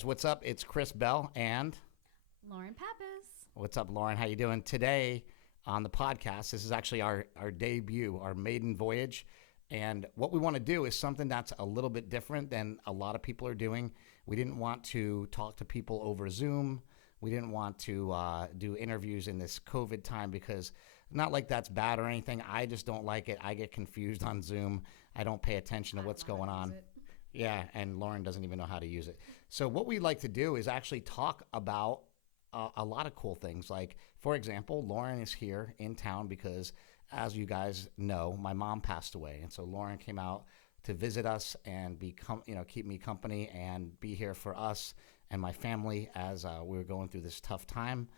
What's up? It's Chris Bell and Lauren Pappas. what's up, Lauren? How you doing today on the podcast? This is actually our debut, our maiden voyage, and what we want to do is something that's a little bit different than a lot of people are doing. We didn't want to talk to people over Zoom. We didn't want to do interviews in this COVID time because not like that's bad or anything. I just don't like it. I get confused on Zoom. I don't pay attention to what's going on. Yeah, and Lauren doesn't even know how to use it. So what we like to do is actually talk about a lot of cool things. Like, for example, Lauren is here in town because, as you guys know, my mom passed away, and so Lauren came out to visit us and keep me company and be here for us and my family as we were going through this tough time.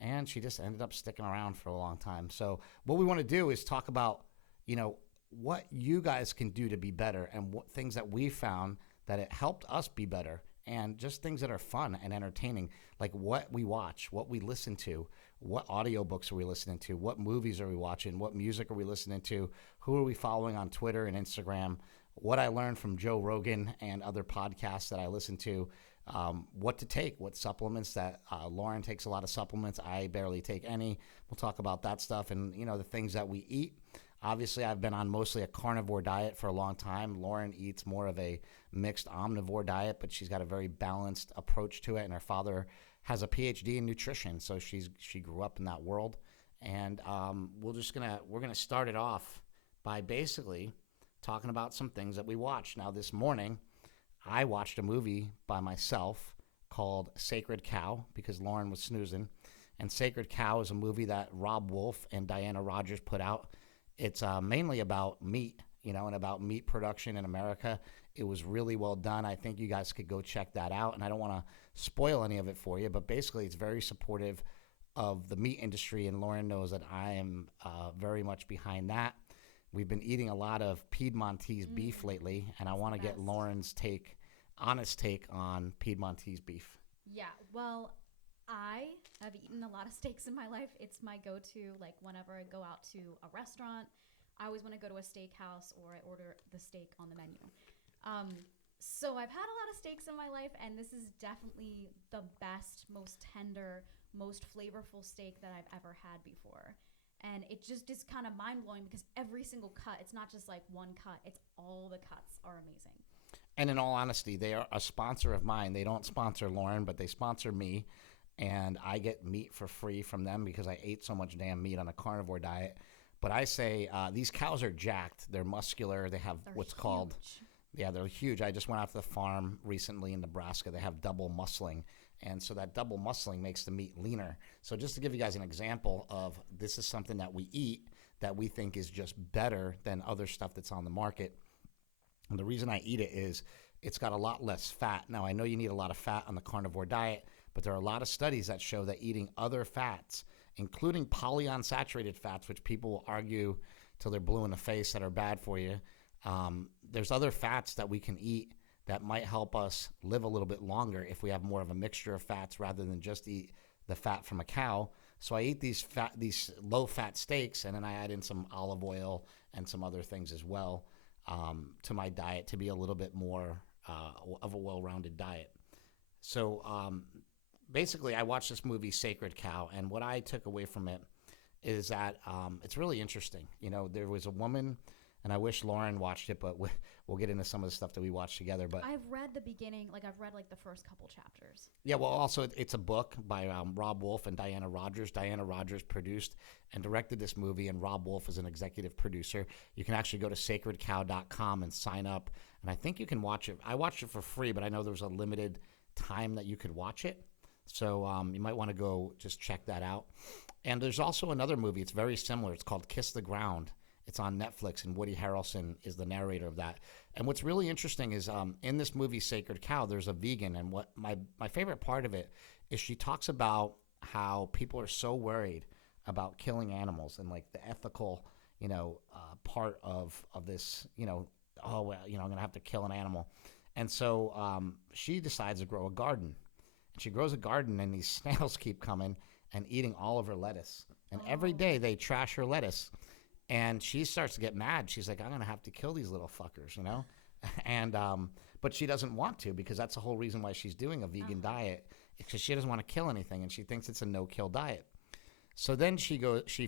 And she just ended up sticking around for a long time. So what we want to do is talk about, you know, what you guys can do to be better and what things that we found that it helped us be better, and just things that are fun and entertaining, like what we watch, what we listen to, what audiobooks are we listening to, what movies are we watching, what music are we listening to, who are we following on Twitter and Instagram, what I learned from Joe Rogan and other podcasts that I listen to, what to take, what supplements that Lauren takes a lot of supplements. I barely take any. We'll talk about that stuff and, the things that we eat. Obviously, I've been on mostly a carnivore diet for a long time. Lauren eats more of a mixed omnivore diet, but she's got a very balanced approach to it. And her father has a PhD in nutrition, so she grew up in that world. And we're gonna start it off by basically talking about some things that we watched. Now, this morning, I watched a movie by myself called Sacred Cow because Lauren was snoozing. And Sacred Cow is a movie that Rob Wolf and Diana Rogers put out. It's mainly about meat, and about meat production in America. It was really well done. I think you guys could go check that out. And I don't want to spoil any of it for you, but basically it's very supportive of the meat industry. And Lauren knows that I am very much behind that. We've been eating a lot of Piedmontese beef lately, and I want to get Lauren's honest take on Piedmontese beef. Yeah, well, I have eaten a lot of steaks in my life. It's my go-to, like whenever I go out to a restaurant, I always want to go to a steakhouse or I order the steak on the menu. So I've had a lot of steaks in my life, and this is definitely the best, most tender, most flavorful steak that I've ever had before. And it just is kind of mind-blowing because every single cut, it's not just like one cut, it's all the cuts are amazing. And in all honesty, they are a sponsor of mine. They don't sponsor Lauren, but they sponsor me. And I get meat for free from them because I ate so much damn meat on a carnivore diet. But I say these cows are jacked. They're muscular. They have called, they're huge. I just went out to the farm recently in Nebraska. They have double muscling. And so that double muscling makes the meat leaner. So just to give you guys an example of this is something that we eat that we think is just better than other stuff that's on the market. And the reason I eat it is it's got a lot less fat. Now, I know you need a lot of fat on the carnivore diet, but there are a lot of studies that show that eating other fats, including polyunsaturated fats, which people will argue till they're blue in the face that are bad for you, there's other fats that we can eat that might help us live a little bit longer if we have more of a mixture of fats rather than just eat the fat from a cow. So I eat these low-fat steaks, and then I add in some olive oil and some other things as well to my diet to be a little bit more of a well-rounded diet. So basically, I watched this movie, Sacred Cow, and what I took away from it is that it's really interesting. There was a woman, and I wish Lauren watched it, but we'll get into some of the stuff that we watched together. But I've read the beginning, I've read the first couple chapters. Yeah, well, also it's a book by Rob Wolf and Diana Rogers. Diana Rogers produced and directed this movie, and Rob Wolf is an executive producer. You can actually go to sacredcow.com and sign up, and I think you can watch it. I watched it for free, but I know there was a limited time that you could watch it. So you might want to go just check that out. And there's also another movie. It's very similar. It's called Kiss the Ground. It's on Netflix, and Woody Harrelson is the narrator of that. And what's really interesting is in this movie, Sacred Cow, there's a vegan. And what my favorite part of it is she talks about how people are so worried about killing animals and the ethical, part of this, I'm going to have to kill an animal. And so she decides to grow a garden. And she grows a garden, and these snails keep coming and eating all of her lettuce. And every day they trash her lettuce. And she starts to get mad. She's like, I'm going to have to kill these little fuckers, And but she doesn't want to, because that's the whole reason why she's doing a vegan diet, because she doesn't want to kill anything, and she thinks it's a no-kill diet. So then she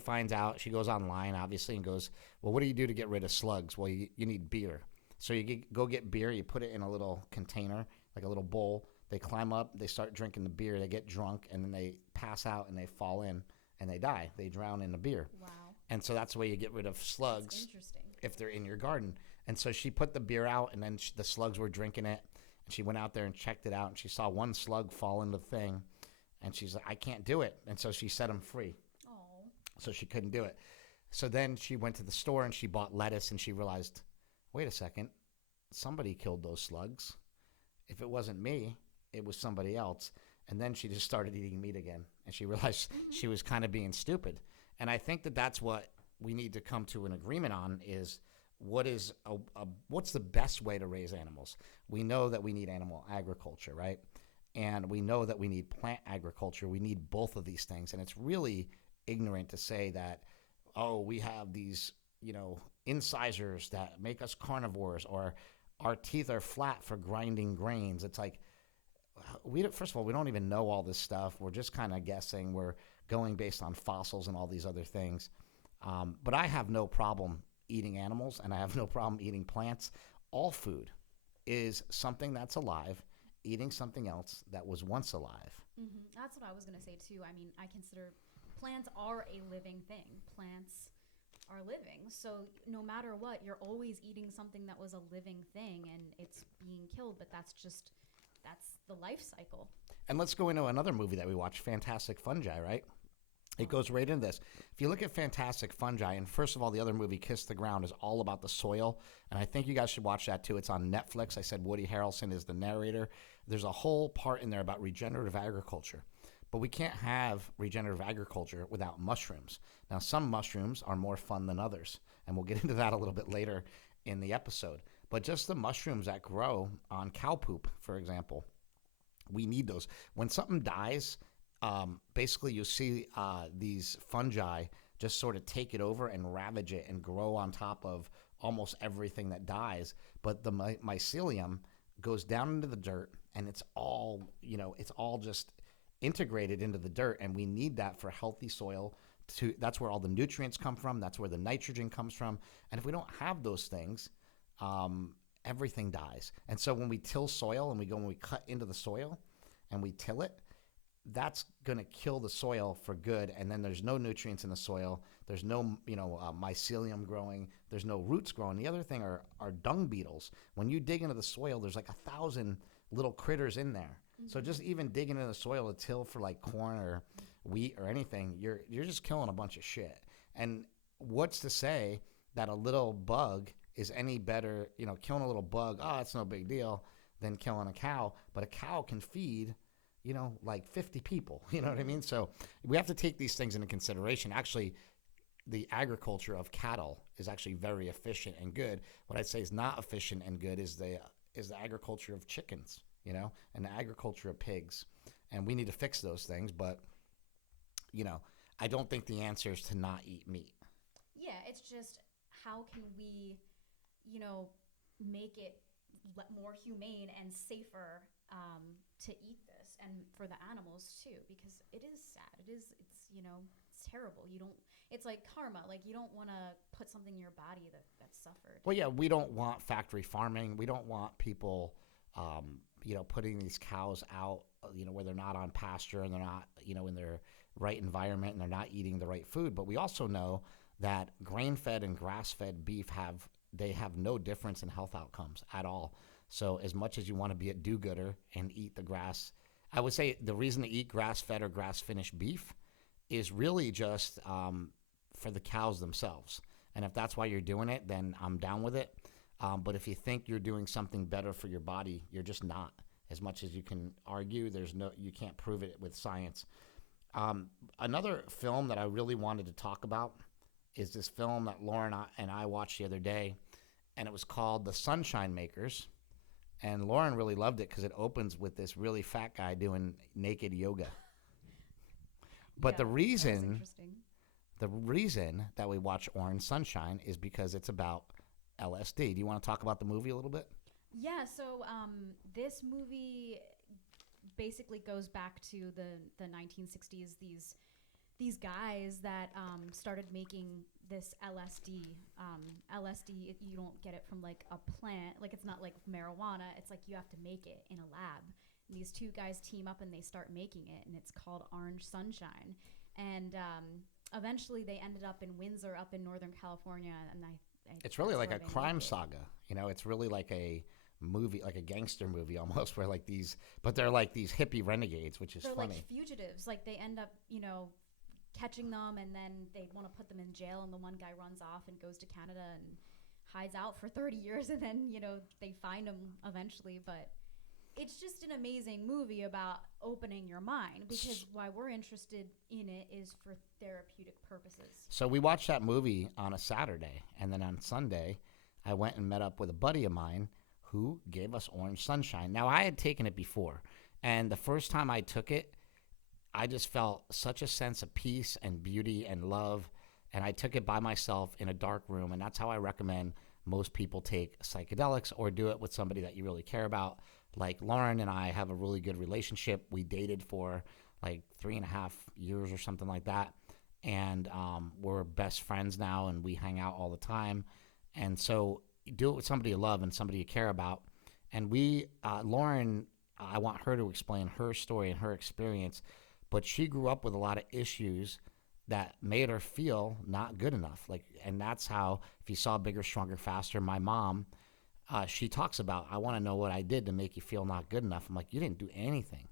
finds out, she goes online, obviously, and goes, well, what do you do to get rid of slugs? Well, you need beer. So you go get beer, you put it in a little container, like a little bowl. They climb up, they start drinking the beer, they get drunk, and then they pass out and they fall in and they die. They drown in the beer. Wow. And so that's the way you get rid of slugs. That's interesting. If they're in your garden. And so she put the beer out, and then the slugs were drinking it. And she went out there and checked it out, and she saw one slug fall in the thing. And she's like, I can't do it. And so she set him free. Oh. So she couldn't do it. So then she went to the store, and she bought lettuce, and she realized, wait a second, somebody killed those slugs. If it wasn't me, it was somebody else. And then she just started eating meat again. And she realized she was kind of being stupid. And I think that that's what we need to come to an agreement on, is what's the best way to raise animals. We know that we need animal agriculture, right? And we know that we need plant agriculture. We need both of these things. And it's really ignorant to say that, oh, we have these, incisors that make us carnivores, or our teeth are flat for grinding grains. It's like, first of all, we don't even know all this stuff. We're just kind of guessing. We're going based on fossils and all these other things. But I have no problem eating animals, and I have no problem eating plants. All food is something that's alive, eating something else that was once alive. Mm-hmm. That's what I was going to say, too. I mean, I consider plants are a living thing. Plants are living. So no matter what, you're always eating something that was a living thing, and it's being killed, but that's the life cycle. And let's go into another movie that we watched, Fantastic Fungi, right? It goes right into this. If you look at Fantastic Fungi, and first of all, the other movie, Kiss the Ground, is all about the soil. And I think you guys should watch that too. It's on Netflix. I said Woody Harrelson is the narrator. There's a whole part in there about regenerative agriculture. But we can't have regenerative agriculture without mushrooms. Now, some mushrooms are more fun than others. And we'll get into that a little bit later in the episode. But just the mushrooms that grow on cow poop, for example, we need those. When something dies, basically you see these fungi just sort of take it over and ravage it and grow on top of almost everything that dies. But the mycelium goes down into the dirt, and it's all just integrated into the dirt, and we need that for healthy soil. That's where all the nutrients come from. That's where the nitrogen comes from. And if we don't have those things, everything dies. And so when we till soil and when we cut into the soil and we till it, that's going to kill the soil for good. And then there's no nutrients in the soil. There's no, mycelium growing. There's no roots growing. The other thing are dung beetles. When you dig into the soil, there's like 1,000 little critters in there. Mm-hmm. So just even digging into the soil to till for like corn or wheat or anything, you're just killing a bunch of shit. And what's to say that a little bug is any better, killing a little bug, it's no big deal, than killing a cow. But a cow can feed, like 50 people. You know what I mean? So we have to take these things into consideration. Actually, the agriculture of cattle is actually very efficient and good. What I'd say is not efficient and good is the agriculture of chickens, and the agriculture of pigs. And we need to fix those things. But, I don't think the answer is to not eat meat. Yeah, it's just how can we, make it more humane and safer to eat this, and for the animals too, because it is sad. It's terrible. It's like karma. Like, you don't want to put something in your body that's suffered. Well, yeah, we don't want factory farming. We don't want people, putting these cows out, where they're not on pasture and they're not, in their right environment and they're not eating the right food. But we also know that grain-fed and grass-fed beef have no difference in health outcomes at all. So as much as you want to be a do-gooder and eat the grass, I would say the reason to eat grass-fed or grass-finished beef is really just for the cows themselves. And if that's why you're doing it, then I'm down with it. But if you think you're doing something better for your body, you're just not. As much as you can argue, you can't prove it with science. Another film that I really wanted to talk about is this film that Lauren and I watched the other day, and it was called The Sunshine Makers. And Lauren really loved it because it opens with this really fat guy doing naked yoga. But the reason that we watch Orange Sunshine is because it's about LSD. Do you want to talk about the movie a little bit? Yeah, so this movie basically goes back to the 1960s. These guys that started making this LSD. LSD, you don't get it from like a plant. Like it's not like marijuana. It's like you have to make it in a lab. And these two guys team up and they start making it, and it's called Orange Sunshine. And eventually, they ended up in Windsor, up in Northern California. And It's really that's like where a they crime make it. saga. You know, it's really like a movie, like a gangster movie almost, where like these, but they're like these hippie renegades, which is They're like funny. fugitives. Like they end up, catching them, and then they want to put them in jail, and the one guy runs off and goes to Canada and hides out for 30 years, and then they find him eventually. But it's just an amazing movie about opening your mind, because why we're interested in it is for therapeutic purposes. So we watched that movie on a Saturday, and then on Sunday, I went and met up with a buddy of mine who gave us Orange Sunshine. Now I had taken it before, and the first time I took it, I just felt such a sense of peace and beauty and love. And I took it by myself in a dark room. And that's how I recommend most people take psychedelics, or do it with somebody that you really care about. Like Lauren and I have a really good relationship. We dated for like 3.5 years or something like that. And we're best friends now, and we hang out all the time. And so do it with somebody you love and somebody you care about. And Lauren, I want her to explain her story and her experience, but she grew up with a lot of issues that made her feel not good enough. Like, and that's how, if you saw Bigger, Stronger, Faster, my mom, she talks about, I want to know what I did to make you feel not good enough. I'm like, you didn't do anything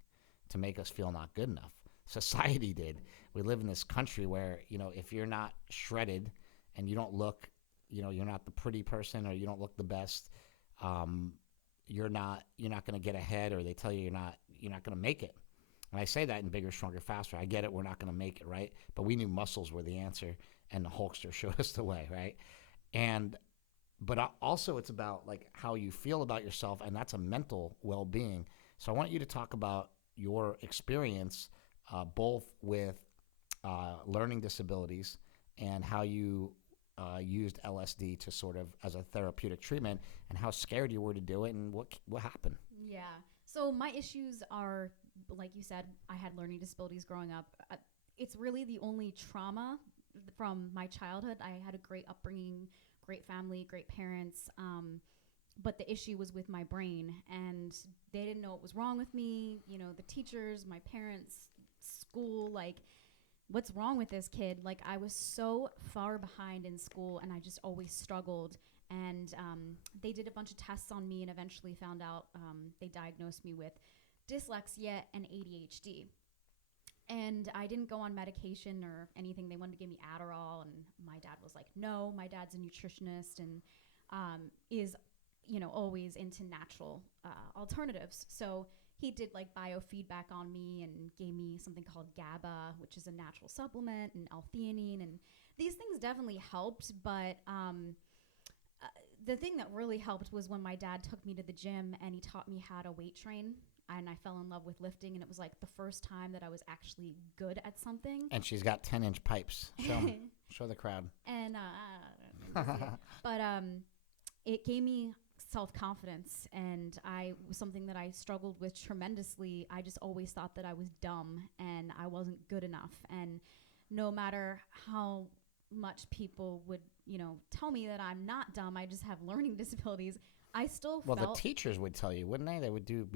to make us feel not good enough. Society did. We live in this country where, if you're not shredded and you don't look, you're not the pretty person, or you don't look the best, you're not going to get ahead, or they tell you you're not going to make it. And I say that in Bigger, Stronger, Faster. I get it, we're not going to make it, right? But we knew muscles were the answer, and the Hulkster showed us the way, right? But also it's about like how you feel about yourself, and that's a mental well-being. So I want you to talk about your experience, both with learning disabilities, and how you used LSD to sort of as a therapeutic treatment, and how scared you were to do it, and what happened. Yeah. So my issues are, like you said, I had learning disabilities growing up. It's really the only trauma from my childhood. I had a great upbringing, great family, great parents. But the issue was with my brain, and they didn't know what was wrong with me. The teachers, my parents, school, like, what's wrong with this kid? Like, I was so far behind in school, and I just always struggled. And they did a bunch of tests on me, and eventually found out, they diagnosed me with dyslexia and ADHD. And I didn't go on medication or anything. They wanted to give me Adderall, and my dad was like, no. My dad's a nutritionist, and is always into natural alternatives. So he did like biofeedback on me and gave me something called GABA, which is a natural supplement, and L-theanine, and these things definitely helped. But the thing that really helped was when my dad took me to the gym and he taught me how to weight train. And I fell in love with lifting, and it was like the first time that I was actually good at something. And she's got 10-inch pipes. Show the crowd. And but it gave me self-confidence, and I was something that I struggled with tremendously. I just always thought that I was dumb and I wasn't good enough. And no matter how much people would, tell me that I'm not dumb, I just have learning disabilities, I still Well, felt... the teachers would tell you, wouldn't they? They would do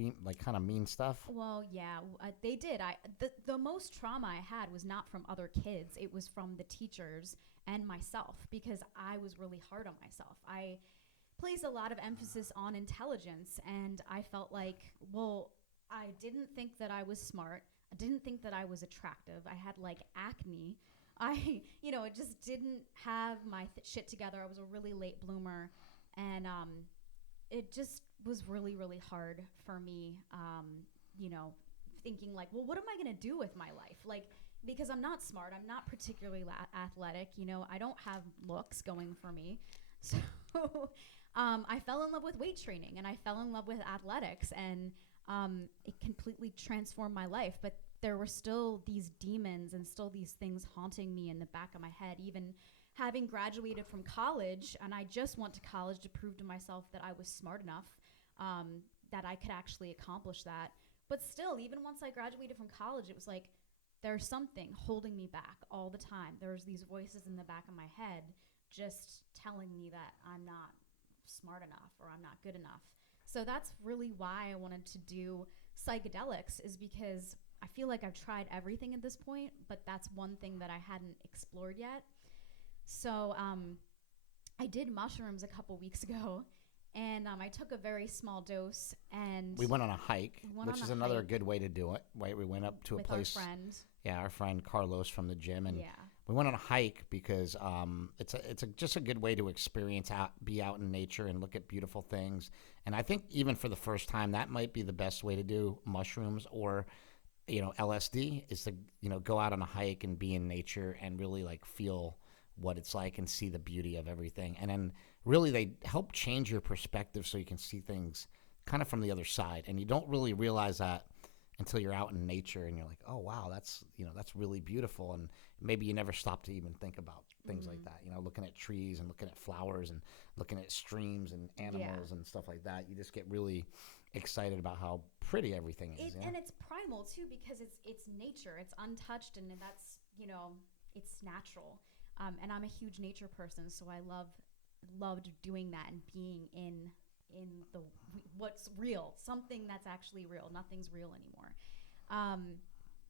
kind of mean stuff. Well, yeah, they did. The most trauma I had was not from other kids. It was from the teachers and myself, because I was really hard on myself. I place a lot of emphasis on intelligence, and I felt like, well, I didn't think that I was smart. I didn't think that I was attractive. I had like acne. It just didn't have my shit together. I was a really late bloomer, and it just was really, really hard for me, thinking like, well, what am I going to do with my life? Like, because I'm not smart. I'm not particularly athletic. I don't have looks going for me. So I fell in love with weight training, and I fell in love with athletics, and it completely transformed my life. But there were still these demons and still these things haunting me in the back of my head, even having graduated from college. And I just went to college to prove to myself that I was smart enough. that I could actually accomplish that. But still, even once I graduated from college, it was like there's something holding me back all the time. There's these voices in the back of my head just telling me that I'm not smart enough or I'm not good enough. So that's really why I wanted to do psychedelics, is because I feel like I've tried everything at this point, but that's one thing that I hadn't explored yet. So I did mushrooms a couple weeks ago, and I took a very small dose, and We went on a hike, which is another good way to do it. Right, we went up to a place. Our friend. Yeah, our friend Carlos from the gym, and Yeah. we went on a hike because it's just a good way to be out in nature and look at beautiful things. And I think even for the first time, that might be the best way to do mushrooms or, LSD, is to go out on a hike and be in nature and really like feel what it's like and see the beauty of everything. And then really they help change your perspective so you can see things kind of from the other side. And you don't really realize that until you're out in nature and you're like, oh wow, that's really beautiful. And maybe you never stop to even think about things like that, looking at trees and looking at flowers and looking at streams and animals and stuff like that. You just get really excited about how pretty everything is. And it's primal too, because it's nature, it's untouched, and that's, it's natural. And I'm a huge nature person, so I loved doing that and being in the what's real, something that's actually real. Nothing's real anymore.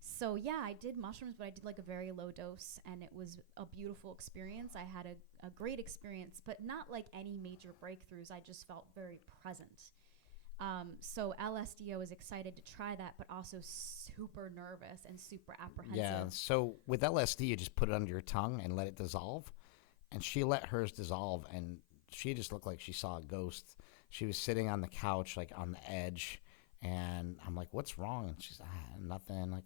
So yeah, I did mushrooms, but I did like a very low dose, and it was a beautiful experience. I had a great experience, but not like any major breakthroughs. I just felt very present. So LSD, I was excited to try that, but also super nervous and super apprehensive. Yeah, so with LSD, you just put it under your tongue and let it dissolve. And she let hers dissolve, and she just looked like she saw a ghost. She was sitting on the couch, like on the edge, and I'm like, what's wrong? And she's nothing, like,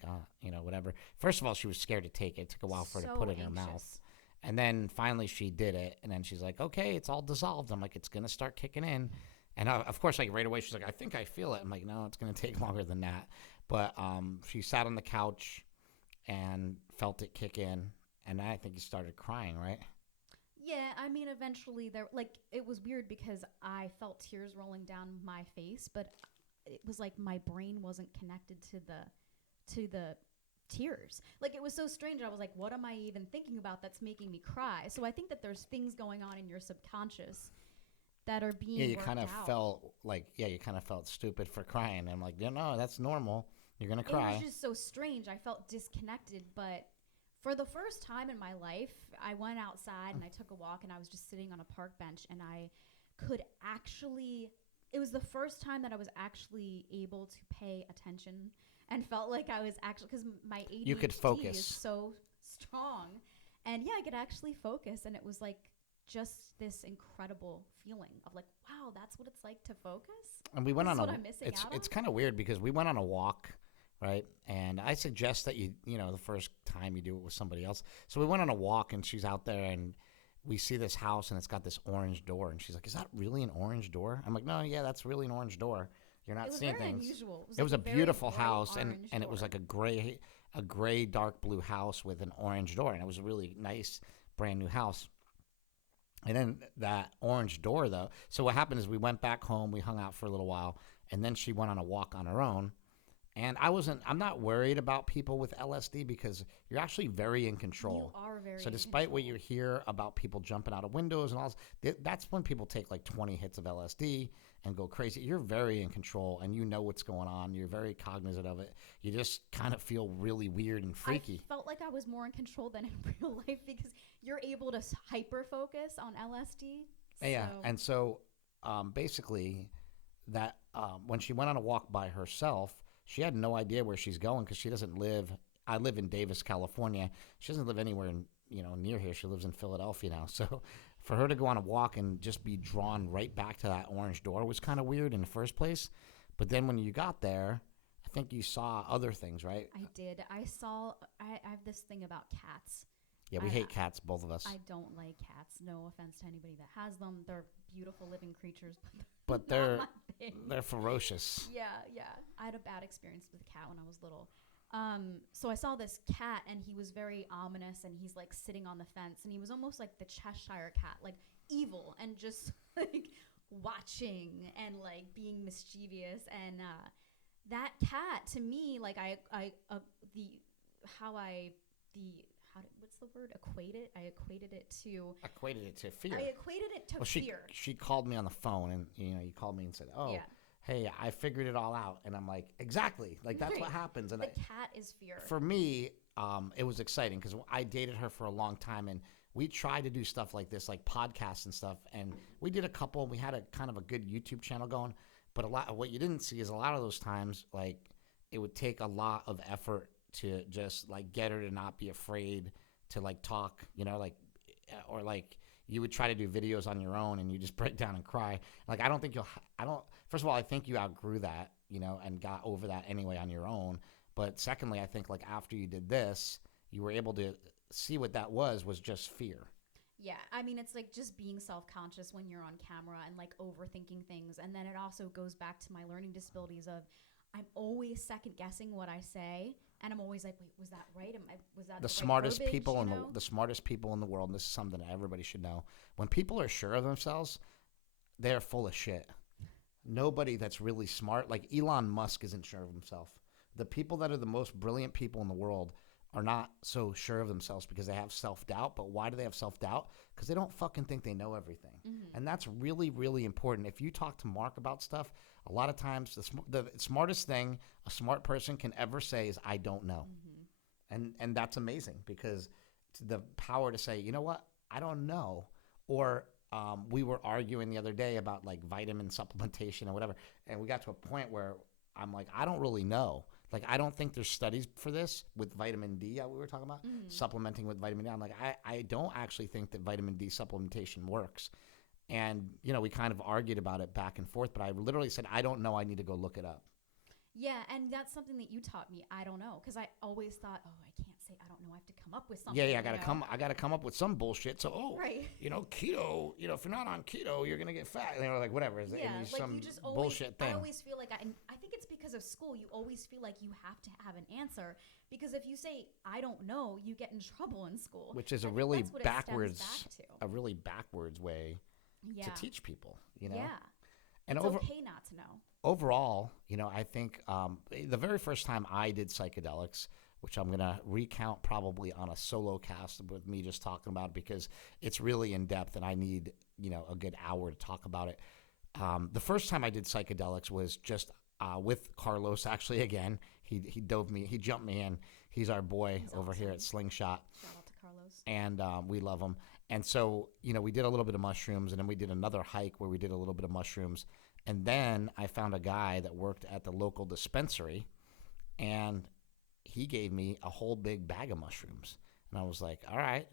whatever. First of all, she was scared to take it. It took a while for her to put it in her mouth. And then finally she did it, and then she's like, okay, it's all dissolved. I'm like, it's going to start kicking in. And of course, like right away, she's like, I think I feel it. I'm like, no, it's going to take longer than that. But she sat on the couch and felt it kick in, and then I think you started crying, right? Yeah, I mean, eventually it was weird because I felt tears rolling down my face, but it was like my brain wasn't connected to the tears. Like, it was so strange. I was like, what am I even thinking about that's making me cry? So I think that there's things going on in your subconscious that are being you kind of felt stupid for crying. I'm like, no, that's normal. You're gonna cry. It was just so strange. I felt disconnected, but for the first time in my life, I went outside and I took a walk, and I was just sitting on a park bench, and I could actually, it was the first time that I was actually able to pay attention and felt like I was actually, because my ADHD you could focus. Is so strong. And yeah, I could actually focus, and it was like just this incredible feeling of like, wow, that's what it's like to focus. And we went this on what I'm missing out it's on? kind of weird because we went on a walk, right? And I suggest that you the first time you do it with somebody else. So we went on a walk, and she's out there, and we see this house, and it's got this orange door, and she's like, is that really an orange door? I'm like, no, yeah, that's really an orange door. You're not seeing things. It was very unusual. It was like a beautiful very house, and door. it was like a gray dark blue house with an orange door, and it was a really nice brand new house. And then that orange door, though. So what happened is we went back home, we hung out for a little while, and then she went on a walk on her own. And I'm not worried about people with LSD because you're actually very in control. You are very So despite what you hear about people jumping out of windows and all this, that's when people take like 20 hits of LSD and go crazy. You're very in control, and you know what's going on. You're very cognizant of it. You just kind of feel really weird and freaky. I felt like I was more in control than in real life because you're able to hyper focus on LSD. Yeah, and so basically that when she went on a walk by herself, she had no idea where she's going because she doesn't live. I live in Davis, California. She doesn't live anywhere near here. She lives in Philadelphia now. So for her to go on a walk and just be drawn right back to that orange door was kind of weird in the first place. But then when you got there, I think you saw other things, right? I did. I have this thing about cats. Yeah, we hate cats, both of us. I don't like cats. No offense to anybody that has them. They're beautiful living creatures, but they're ferocious. Yeah. I had a bad experience with a cat when I was little. So I saw this cat, and he was very ominous, and he's like sitting on the fence, and he was almost like the Cheshire cat, like evil and just like watching and like being mischievous. And that cat to me, like what's the word? Equated it to fear. I equated it to fear. She called me on the phone, and you called me and said, "Oh, yeah. Hey, I figured it all out." And I'm like, exactly, like that's what happens. And the cat is fear. For me, it was exciting because I dated her for a long time, and we tried to do stuff like this, like podcasts and stuff. And we did a couple. We had a kind of a good YouTube channel going, but a lot of what you didn't see is a lot of those times, like it would take a lot of effort to just like get her to not be afraid to like talk, or like you would try to do videos on your own and you just break down and cry. Like, first of all, I think you outgrew that, and got over that anyway on your own. But secondly, I think like after you did this, you were able to see what that was just fear. Yeah, I mean, it's like just being self-conscious when you're on camera and like overthinking things. And then it also goes back to my learning disabilities of I'm always second guessing what I say. And I'm always like, wait, was that right? Was that the smartest right people verbiage, the smartest people in the world? And this is something that everybody should know. When people are sure of themselves, they're full of shit. Nobody that's really smart, like Elon Musk, isn't sure of himself. The people that are the most brilliant people in the world are not so sure of themselves because they have self-doubt. But why do they have self-doubt? Because they don't fucking think they know everything. Mm-hmm. And that's really, really important. If you talk to Mark about stuff, a lot of times the smartest thing a smart person can ever say is, I don't know. Mm-hmm. And that's amazing because the power to say, you know what, I don't know. Or we were arguing the other day about like vitamin supplementation or whatever. And we got to a point where I'm like, I don't really know. Like, I don't think there's studies for this with vitamin D we were talking about, supplementing with vitamin D. I'm like, I don't actually think that vitamin D supplementation works. And, we kind of argued about it back and forth, but I literally said, I don't know. I need to go look it up. Yeah, and that's something that you taught me. I don't know, because I always thought, I can't say I don't know. I have to come up with something. Yeah, I gotta come up with some bullshit. So, right. Keto. If you're not on keto, you're gonna get fat. Like whatever. Yeah, like some you just always, bullshit thing. I always feel like I think it's because of school. You always feel like you have to have an answer because if you say I don't know, you get in trouble in school. Which is a really backwards way to teach people. Yeah. And it's okay not to know. Overall, I think the very first time I did psychedelics, which I'm going to recount probably on a solo cast with me just talking about it because it's really in depth and I need, a good hour to talk about it. The first time I did psychedelics was just with Carlos, actually, again. He jumped me in. He's our boy over here at Slingshot. Shout out to Carlos. And we love him. And so, we did a little bit of mushrooms and then we did another hike where we did a little bit of mushrooms. And then I found a guy that worked at the local dispensary and he gave me a whole big bag of mushrooms. And I was like, all right.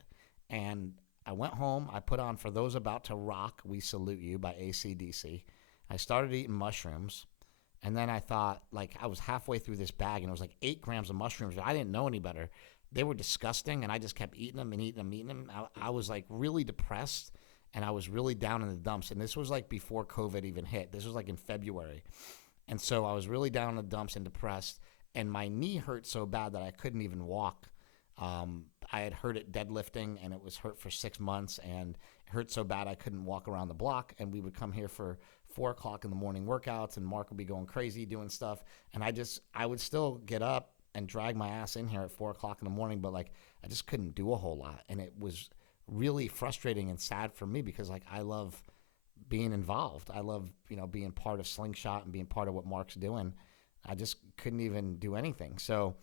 And I went home. I put on For Those About to Rock, We Salute You by AC/DC. I started eating mushrooms. And then I thought, like, I was halfway through this bag and it was like 8 grams of mushrooms. I didn't know any better. They were disgusting and I just kept eating them and eating them, eating them. I was like really depressed. And I was really down in the dumps. And this was like before COVID even hit. This was like in February. And so I was really down in the dumps and depressed. And my knee hurt so bad that I couldn't even walk. I had hurt it deadlifting and it was hurt for 6 months. And it hurt so bad I couldn't walk around the block. And we would come here for 4 o'clock in the morning workouts. And Mark would be going crazy doing stuff. And I would still get up and drag my ass in here at 4 o'clock in the morning. But like, I just couldn't do a whole lot. And it was really frustrating and sad for me because like I love being involved. I love, being part of Slingshot and being part of what Mark's doing. I just couldn't even do anything. So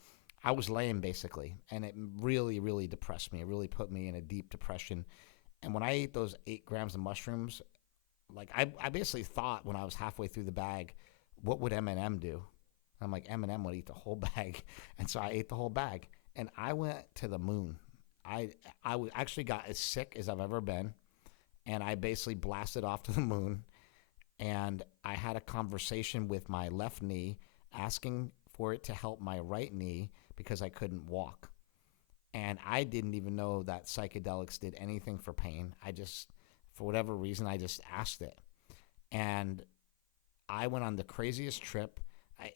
I was lame basically. And it really, really depressed me. It really put me in a deep depression. And when I ate those 8 grams of mushrooms, like I basically thought when I was halfway through the bag, what would Eminem do? I'm like, Eminem would eat the whole bag. And so I ate the whole bag and I went to the moon. I actually got as sick as I've ever been, and I basically blasted off to the moon, and I had a conversation with my left knee asking for it to help my right knee because I couldn't walk. And I didn't even know that psychedelics did anything for pain. For whatever reason, I just asked it. And I went on the craziest trip.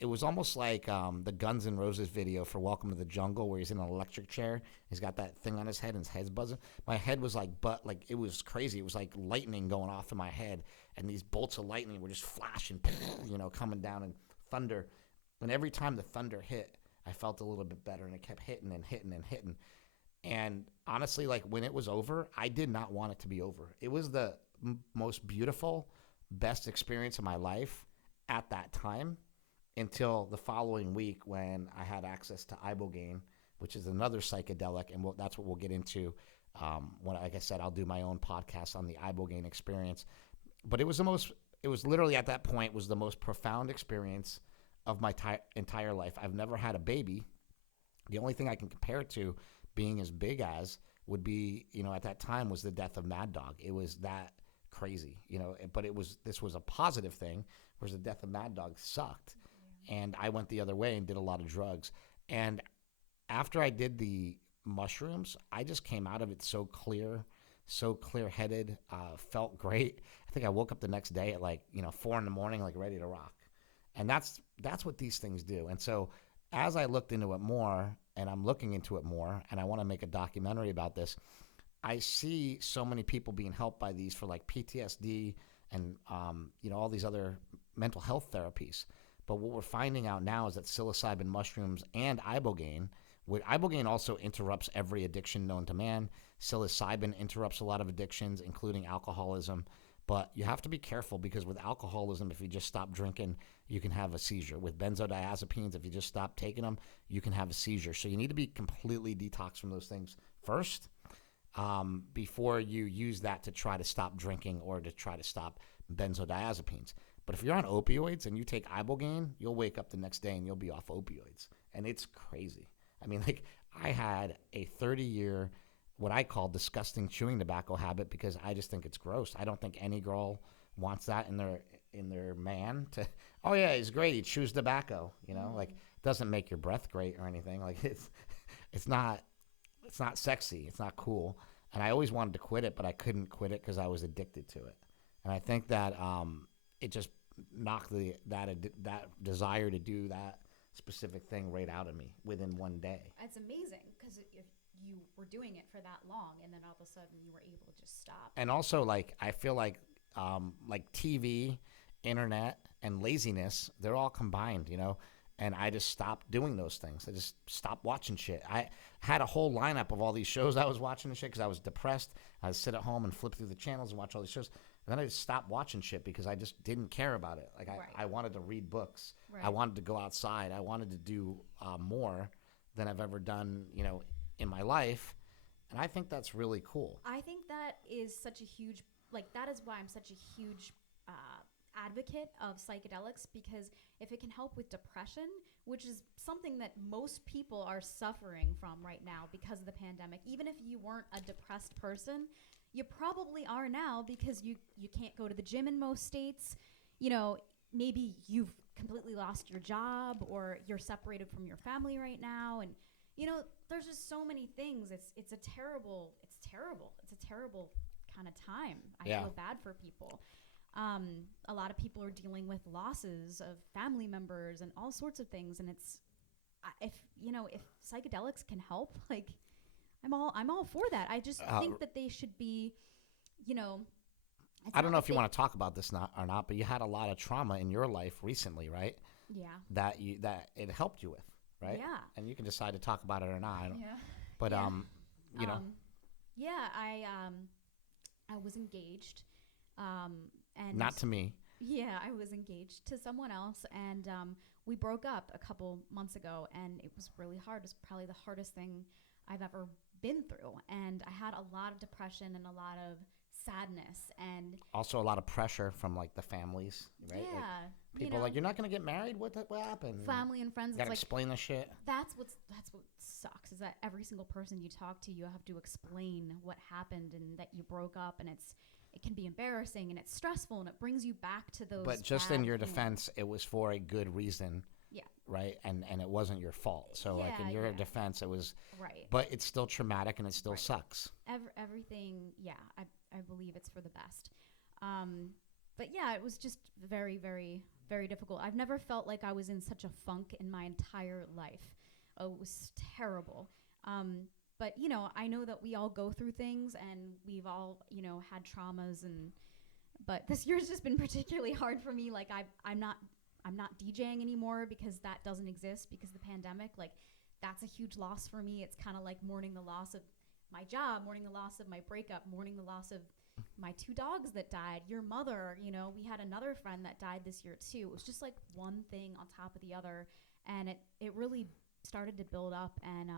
it was almost like the Guns N' Roses video for Welcome to the Jungle, where he's in an electric chair. He's got that thing on his head and his head's buzzing. My head was like, it was crazy. It was like lightning going off in my head, and these bolts of lightning were just flashing, coming down, and thunder. And every time the thunder hit, I felt a little bit better, and it kept hitting and hitting and hitting. And honestly, like when it was over, I did not want it to be over. It was the most beautiful, best experience of my life at that time, until the following week when I had access to Ibogaine, which is another psychedelic, and that's what we'll get into. Like I said, I'll do my own podcast on the Ibogaine experience. But it was literally at that point was the most profound experience of my entire life. I've never had a baby. The only thing I can compare it to being as big as would be, at that time was the death of Mad Dog. It was that crazy, but this was a positive thing, whereas the death of Mad Dog sucked. And I went the other way and did a lot of drugs. And after I did the mushrooms, I just came out of it so clear-headed, felt great. I think I woke up the next day at 4 a.m, like ready to rock. And that's what these things do. And so as I looked into it more, and I'm looking into it more, and I want to make a documentary about this, I see so many people being helped by these for like PTSD and all these other mental health therapies. But what we're finding out now is that psilocybin mushrooms and Ibogaine also interrupts every addiction known to man. Psilocybin interrupts a lot of addictions, including alcoholism. But you have to be careful, because with alcoholism, if you just stop drinking, you can have a seizure. With benzodiazepines, if you just stop taking them, you can have a seizure. So you need to be completely detoxed from those things first, before you use that to try to stop drinking or to try to stop benzodiazepines. But if you're on opioids and you take Ibogaine, you'll wake up the next day and you'll be off opioids. And it's crazy. I mean, I had a 30-year, what I call disgusting chewing tobacco habit, because I just think it's gross. I don't think any girl wants that in their man to, oh yeah, he's great, he chews tobacco, like doesn't make your breath great or anything. Like it's not sexy, it's not cool. And I always wanted to quit it, but I couldn't quit it because I was addicted to it. And I think that it just knocked that desire to do that specific thing right out of me within one day. It's amazing, because if you were doing it for that long, and then all of a sudden you were able to just stop. And also, I feel like TV, internet, and laziness, they're all combined, and I just stopped doing those things. I just stopped watching shit. I had a whole lineup of all these shows I was watching and shit because I was depressed. I'd sit at home and flip through the channels and watch all these shows. And then I just stopped watching shit because I just didn't care about it. Like I wanted to read books. Right. I wanted to go outside. I wanted to do more than I've ever done, in my life. And I think that's really cool. I think that is such a huge, that is why I'm such a huge advocate of psychedelics, because if it can help with depression, which is something that most people are suffering from right now because of the pandemic, even if you weren't a depressed person, you probably are now, because you can't go to the gym in most states. Maybe you've completely lost your job, or you're separated from your family right now, and there's just so many things. It's a terrible kind of time. I feel bad for people. A lot of people are dealing with losses of family members and all sorts of things, and if psychedelics can help, I'm all for that. I just think that they should be, I don't know if you want to talk about this or not, but you had a lot of trauma in your life recently, right? Yeah. That it helped you with, right? Yeah. And you can decide to talk about it or not. But I was engaged, and not to me. Yeah, I was engaged to someone else, and we broke up a couple months ago, and it was really hard. It was probably the hardest thing I've ever been through, and I had a lot of depression and a lot of sadness, and also a lot of pressure from the families, right? Yeah, people you're not gonna get married. What happened? Family and friends. You gotta explain the shit. That's what sucks, is that every single person you talk to, you have to explain what happened and that you broke up, and it can be embarrassing and it's stressful and it brings you back to those. But just in your defense, it was for a good reason. Yeah. Right. And it wasn't your fault. So in your defense, it was. Right. But it's still traumatic and it still sucks. Everything. Yeah. I believe it's for the best. But yeah, it was just very, very very difficult. I've never felt like I was in such a funk in my entire life. Oh, it was terrible. But you know, I know that we all go through things, and we've all, you know, had traumas, and but this year's just been particularly hard for me. Like I'm not DJing anymore because that doesn't exist because of the pandemic. Like that's a huge loss for me. It's kind of like mourning the loss of my job, mourning the loss of my breakup, mourning the loss of my 2 dogs that died, your mother. You know, we had another friend that died this year too. It was just like one thing on top of the other, and it really started to build up. And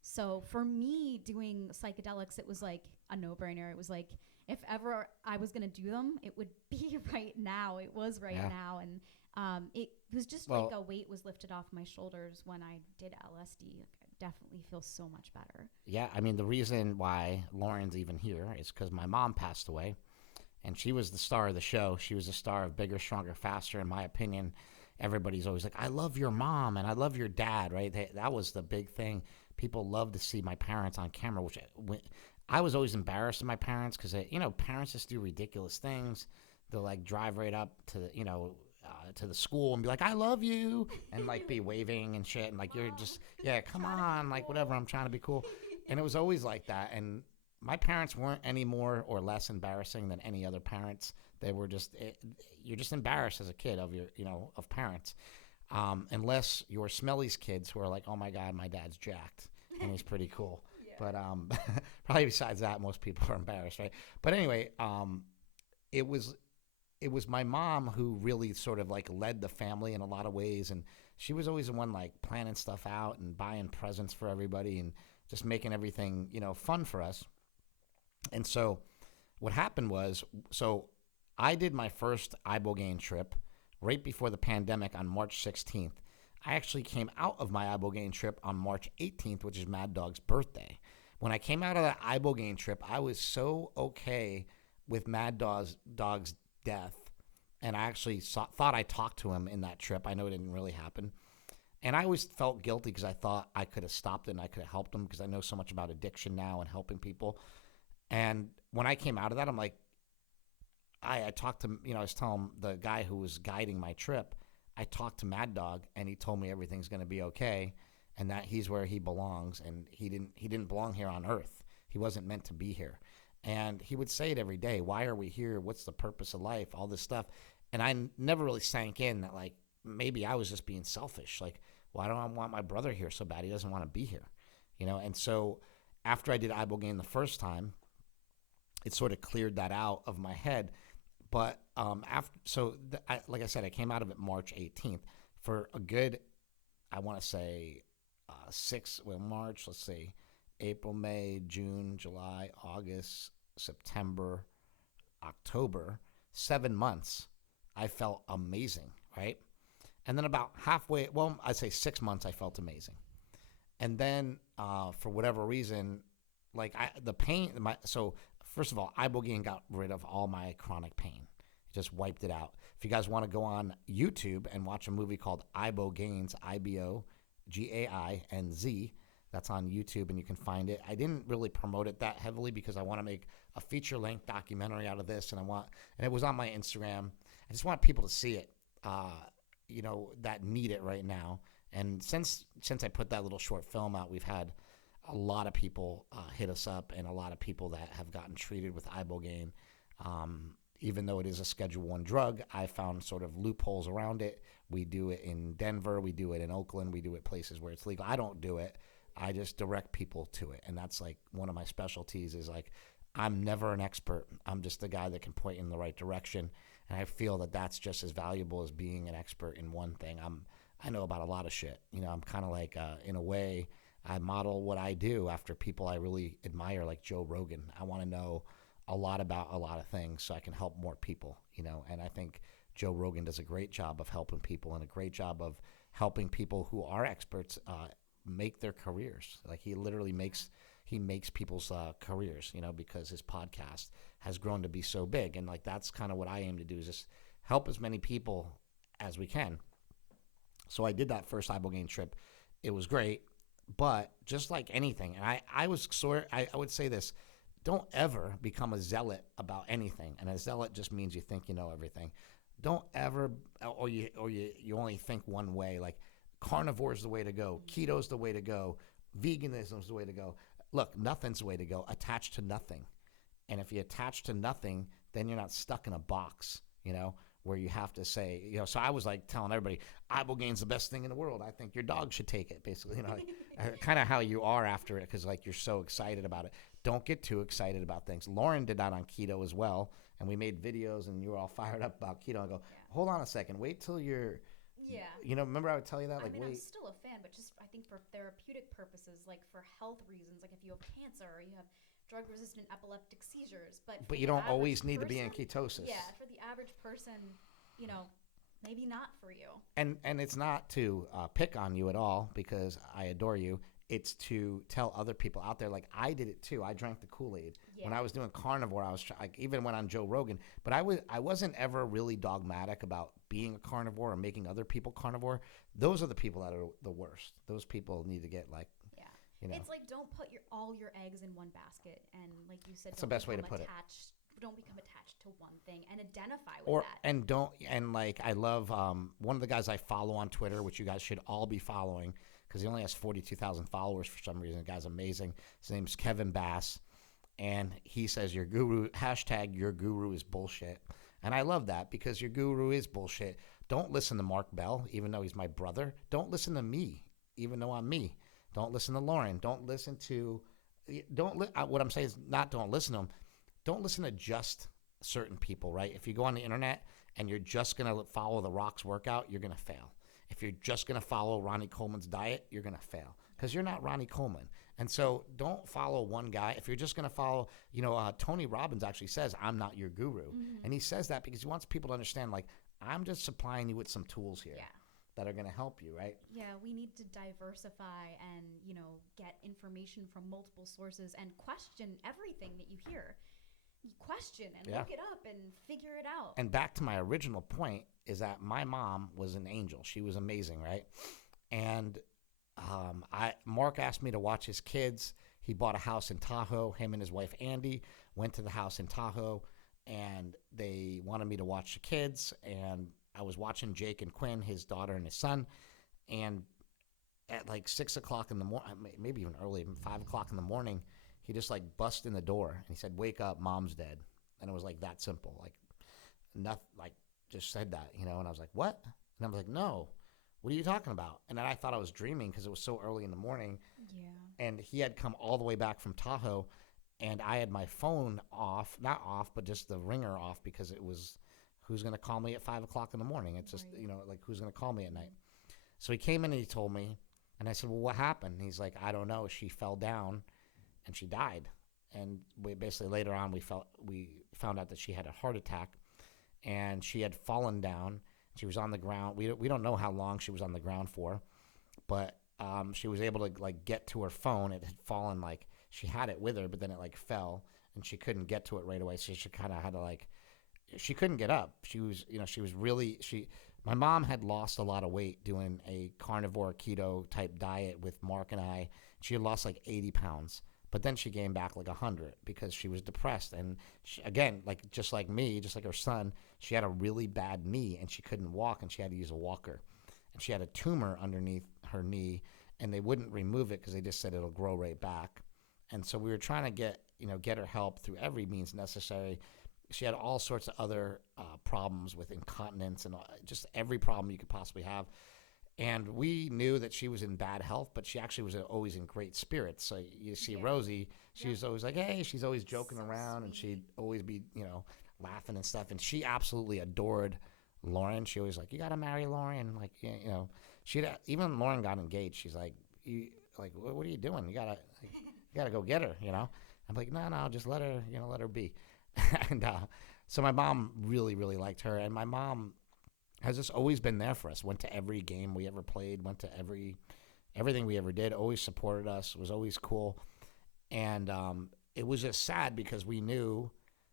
so for me doing psychedelics, it was like a no-brainer. It was like, if ever I was going to do them, it would be right now. It was right now. And it was just like a weight was lifted off my shoulders when I did LSD. Like, I definitely feel so much better. Yeah, I mean, the reason why Lauren's even here is because my mom passed away, and she was the star of the show. She was the star of Bigger, Stronger, Faster. In my opinion, everybody's always like, I love your mom and I love your dad, right? That was the big thing. People love to see my parents on camera, which I was always embarrassed of my parents because, you know, parents just do ridiculous things. They'll like drive right up to the, you know, to the school and be like, I love you, and like be waving and shit. And like, you're just, yeah, come on, like whatever, I'm trying to be cool. And it was always like that. And my parents weren't any more or less embarrassing than any other parents. They were just, you're just embarrassed as a kid of your, you know, of parents. Unless you're Smelly's kids who are like, oh my God, my dad's jacked and he's pretty cool. But probably besides that, most people are embarrassed, right? But anyway, it was my mom who really sort of like led the family in a lot of ways, and she was always the one like planning stuff out and buying presents for everybody and just making everything, you know, fun for us. And so what happened was, so I did my first Ibogaine trip right before the pandemic on March 16th. I actually came out of my Ibogaine trip on March 18th, which is Mad Dog's birthday. When I came out of that Ibogaine trip, I was so okay with Mad Dog's death, and I actually thought I talked to him in that trip. I know it didn't really happen. And I always felt guilty because I thought I could have stopped it and I could have helped him because I know so much about addiction now and helping people. And when I came out of that, I'm like, I talked to, you know, I was telling the guy who was guiding my trip, I talked to Mad Dog, and he told me everything's going to be okay and that he's where he belongs, and he didn't belong here on Earth. He wasn't meant to be here. And he would say it every day. Why are we here? What's the purpose of life? All this stuff. And I never really sank in that, like, maybe I was just being selfish. Like, why don't I want my brother here so bad? He doesn't want to be here, you know? And so after I did Ibogaine the first time, it sort of cleared that out of my head. But like I said, I came out of it March 18th for a good, I want to say March, let's see, April, May, June, July, August, September, October, 7 months. I felt amazing, right? And then about halfway, well, I'd say 6 months, I felt amazing. And then for whatever reason, like the pain, so first of all, Ibogaine got rid of all my chronic pain. It just wiped it out. If you guys want to go on YouTube and watch a movie called Ibogaines, IBOGAINZ, that's on YouTube and you can find it. I didn't really promote it that heavily because I want to make a feature-length documentary out of this, and it was on my Instagram. I just want people to see it, you know, that need it right now. And since I put that little short film out, we've had a lot of people hit us up, and a lot of people that have gotten treated with Ibogaine. Even though it is a Schedule I drug, I found sort of loopholes around it. We do it in Denver, we do it in Oakland, we do it places where it's legal. I don't do it. I just direct people to it. And that's like one of my specialties is like, I'm never an expert. I'm just the guy that can point in the right direction. And I feel that that's just as valuable as being an expert in one thing. I know about a lot of shit. You know, I'm kind of like, in a way, I model what I do after people I really admire, like Joe Rogan. I want to know a lot about a lot of things so I can help more people, you know. And I think Joe Rogan does a great job of helping people and a great job of helping people who are experts make their careers. Like he literally makes people's careers, you know, because his podcast has grown to be so big. And like that's kind of what I aim to do is just help as many people as we can. So I did that first Ibogaine trip. It was great, but just like anything, and I would say this, don't ever become a zealot about anything. And a zealot just means you think you know everything. don't ever, or you only think one way. Like carnivore is the way to go, keto's the way to go, veganism is the way to go. Look, nothing's the way to go. Attach to nothing, and if you attach to nothing, then you're not stuck in a box, where you have to say, So I was like telling everybody, Ibogaine's the best thing in the world. I think your dog should take it, basically. Kind of how you are after it, because like you're so excited about it. Don't get too excited about things. Lauren did that on keto as well, and we made videos, and you were all fired up about keto. I go, hold on a second, wait till you're. Yeah. Remember I would tell you that? I mean, wait. I'm still a fan, but just I think for therapeutic purposes, like for health reasons, like if you have cancer or you have drug-resistant epileptic seizures, but you don't always need to be in ketosis. Yeah, for the average person, maybe not for you. And it's not to pick on you at all, because I adore you. It's to tell other people out there, like I did it too. I drank the Kool-Aid. Yeah. When I was doing carnivore, I was even went on Joe Rogan, but I wasn't ever really dogmatic about being a carnivore or making other people carnivore. Those are the people that are the worst. Those people need to get like, It's like don't put all your eggs in one basket, and like you said, that's the best way to put it. Don't become attached to one thing, and identify with that. And like I love one of the guys I follow on Twitter, which you guys should all be following, because he only has 42,000 followers for some reason. The guy's amazing. His name's Kevin Bass, and he says your guru is bullshit. And I love that, because your guru is bullshit. Don't listen to Mark Bell, even though he's my brother. Don't listen to me, even though I'm me. Don't listen to Lauren. Don't listen to what I'm saying is not don't listen to them. Don't listen to just certain people, right? If you go on the internet and you're just going to follow The Rock's workout, you're going to fail. If you're just going to follow Ronnie Coleman's diet, you're going to fail, because you're not Ronnie Coleman. And so don't follow one guy. If you're just going to follow, Tony Robbins actually says, I'm not your guru. Mm-hmm. And he says that because he wants people to understand, like, I'm just supplying you with some tools here that are going to help you, right? Yeah, we need to diversify and, get information from multiple sources and question everything that you hear. You question and look it up and figure it out. And back to my original point is that my mom was an angel. She was amazing, right? And Mark asked me to watch his kids. He bought a house in Tahoe. Him and his wife, Andy, went to the house in Tahoe, and they wanted me to watch the kids. And I was watching Jake and Quinn, his daughter and his son. And at like 6 o'clock in the morning, maybe even early, 5 o'clock in the morning, he just like bust in the door and he said, "Wake up, mom's dead." And it was like that simple, like nothing, like just said that, and I was like, "What?" And I was like, "No, what are you talking about?" And then I thought I was dreaming because it was so early in the morning. Yeah. And he had come all the way back from Tahoe, and I had my phone off, not off, but just the ringer off, because it was, who's going to call me at 5 o'clock in the morning? It's just, like, who's going to call me at night? So he came in and he told me, and I said, "Well, what happened?" And he's like, "I don't know. She fell down and she died." And we basically later on we found out that she had a heart attack, and she had fallen down. She was on the ground. We don't know how long she was on the ground for, but she was able to like get to her phone. It had fallen, like she had it with her, but then it like fell, and she couldn't get to it right away. So she kind of had to she couldn't get up. She was my mom had lost a lot of weight doing a carnivore keto type diet with Mark and I. She had lost like 80 pounds. But then she gained back like 100 because she was depressed. And she, again, just like me, just like her son, she had a really bad knee and she couldn't walk, and she had to use a walker. And she had a tumor underneath her knee, and they wouldn't remove it because they just said it'll grow right back. And so we were trying to get her help through every means necessary. She had all sorts of other problems with incontinence and just every problem you could possibly have. And we knew that she was in bad health, but she actually was always in great spirits. So you see Rosie, she was always like, hey, she's always joking around, and she'd always be, laughing and stuff. And she absolutely adored Lauren. She always like, you got to marry Lauren. Like, even Lauren got engaged. She's like, what are you doing? You gotta go get her, I'm like, no, just let her be. And so my mom really, really liked her. And my mom has just always been there for us. Went to every game we ever played, went to everything we ever did, always supported us, was always cool. And it was just sad because we knew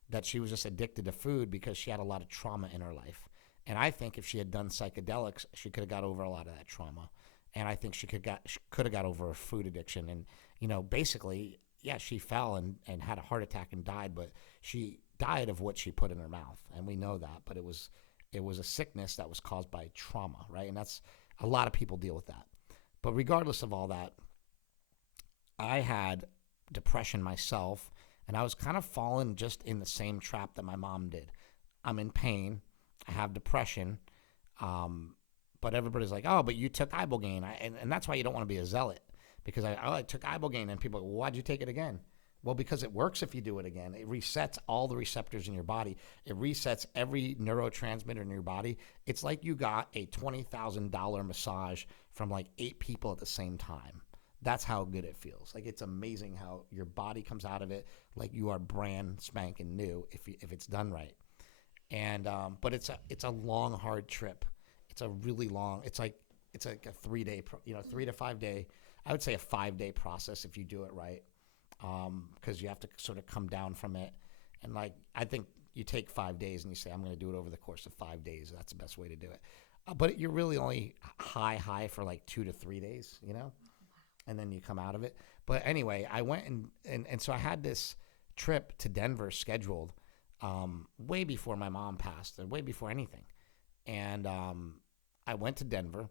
that she was just addicted to food because she had a lot of trauma in her life. And I think if she had done psychedelics, she could have got over a lot of that trauma. And I think she could have got over her food addiction. And, basically, yeah, she fell and had a heart attack and died, but she died of what she put in her mouth. And we know that, but it was it was a sickness that was caused by trauma, right? And that's a lot of people deal with that. But regardless of all that, I had depression myself, and I was kind of falling just in the same trap that my mom did. I'm in pain. I have depression. But everybody's like, oh, but you took Ibogaine. And that's why you don't want to be a zealot. Because I took Ibogaine, and people are like, well, why'd you take it again? Well, because it works if you do it again. It resets all the receptors in your body. It resets every neurotransmitter in your body. It's like you got a $20,000 massage from like 8 people at the same time. That's how good it feels. Like, it's amazing how your body comes out of it like you are brand spanking new if it's done right. And but it's a long, hard trip. It's a really long. It's like a 3-day, 3 to 5 day. I would say a 5-day process if you do it right, because you have to sort of come down from it. And like, I think you take 5 days and you say, I'm going to do it over the course of 5 days. That's the best way to do it. But you're really only high for like 2 to 3 days, and then you come out of it. But anyway, I went and so I had this trip to Denver scheduled way before my mom passed, and way before anything. And I went to Denver,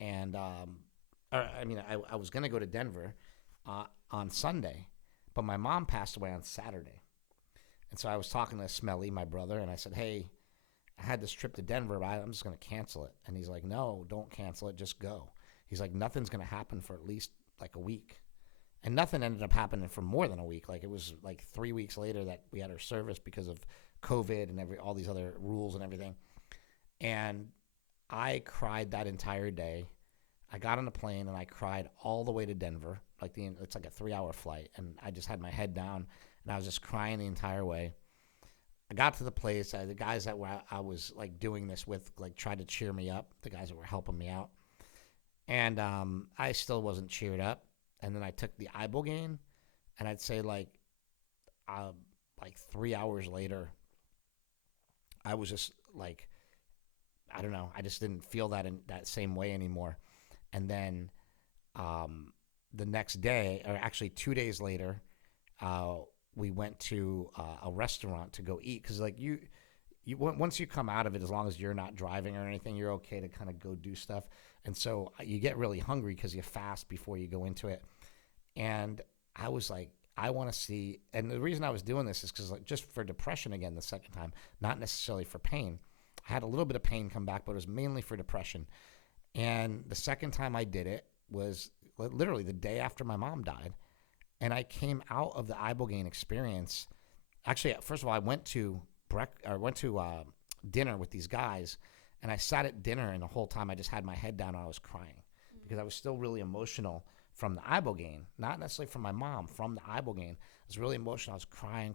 and I was going to go to Denver on Sunday, but my mom passed away on Saturday. And so I was talking to Smelly, my brother, and I said, hey, I had this trip to Denver, but I'm just going to cancel it. And he's like, no, don't cancel it. Just go. He's like, nothing's going to happen for at least like a week. And nothing ended up happening for more than a week. Like, it was like 3 weeks later that we had our service because of COVID and all these other rules and everything. And I cried that entire day. I got on a plane and I cried all the way to Denver. It's like a 3-hour flight, and I just had my head down and I was just crying the entire way. I got to the place. The guys that I was like doing this with like tried to cheer me up. The guys that were helping me out, and I still wasn't cheered up. And then I took the Ibogaine, and I'd say like 3 hours later, I was just like, I don't know. I just didn't feel that in that same way anymore. And then the next day, or actually 2 days later, we went to a restaurant to go eat. Because like you once you come out of it, as long as you're not driving or anything, you're okay to kind of go do stuff. And so you get really hungry because you fast before you go into it. And I was like, I want to see. And the reason I was doing this is because like just for depression again the second time, not necessarily for pain. I had a little bit of pain come back, but it was mainly for depression. And the second time I did it was literally the day after my mom died. And I came out of the Ibogaine experience. Actually, first of all, I went to dinner with these guys, and I sat at dinner, and the whole time I just had my head down and I was crying because I was still really emotional from the Ibogaine, not necessarily from my mom, from the Ibogaine. I was really emotional. I was crying.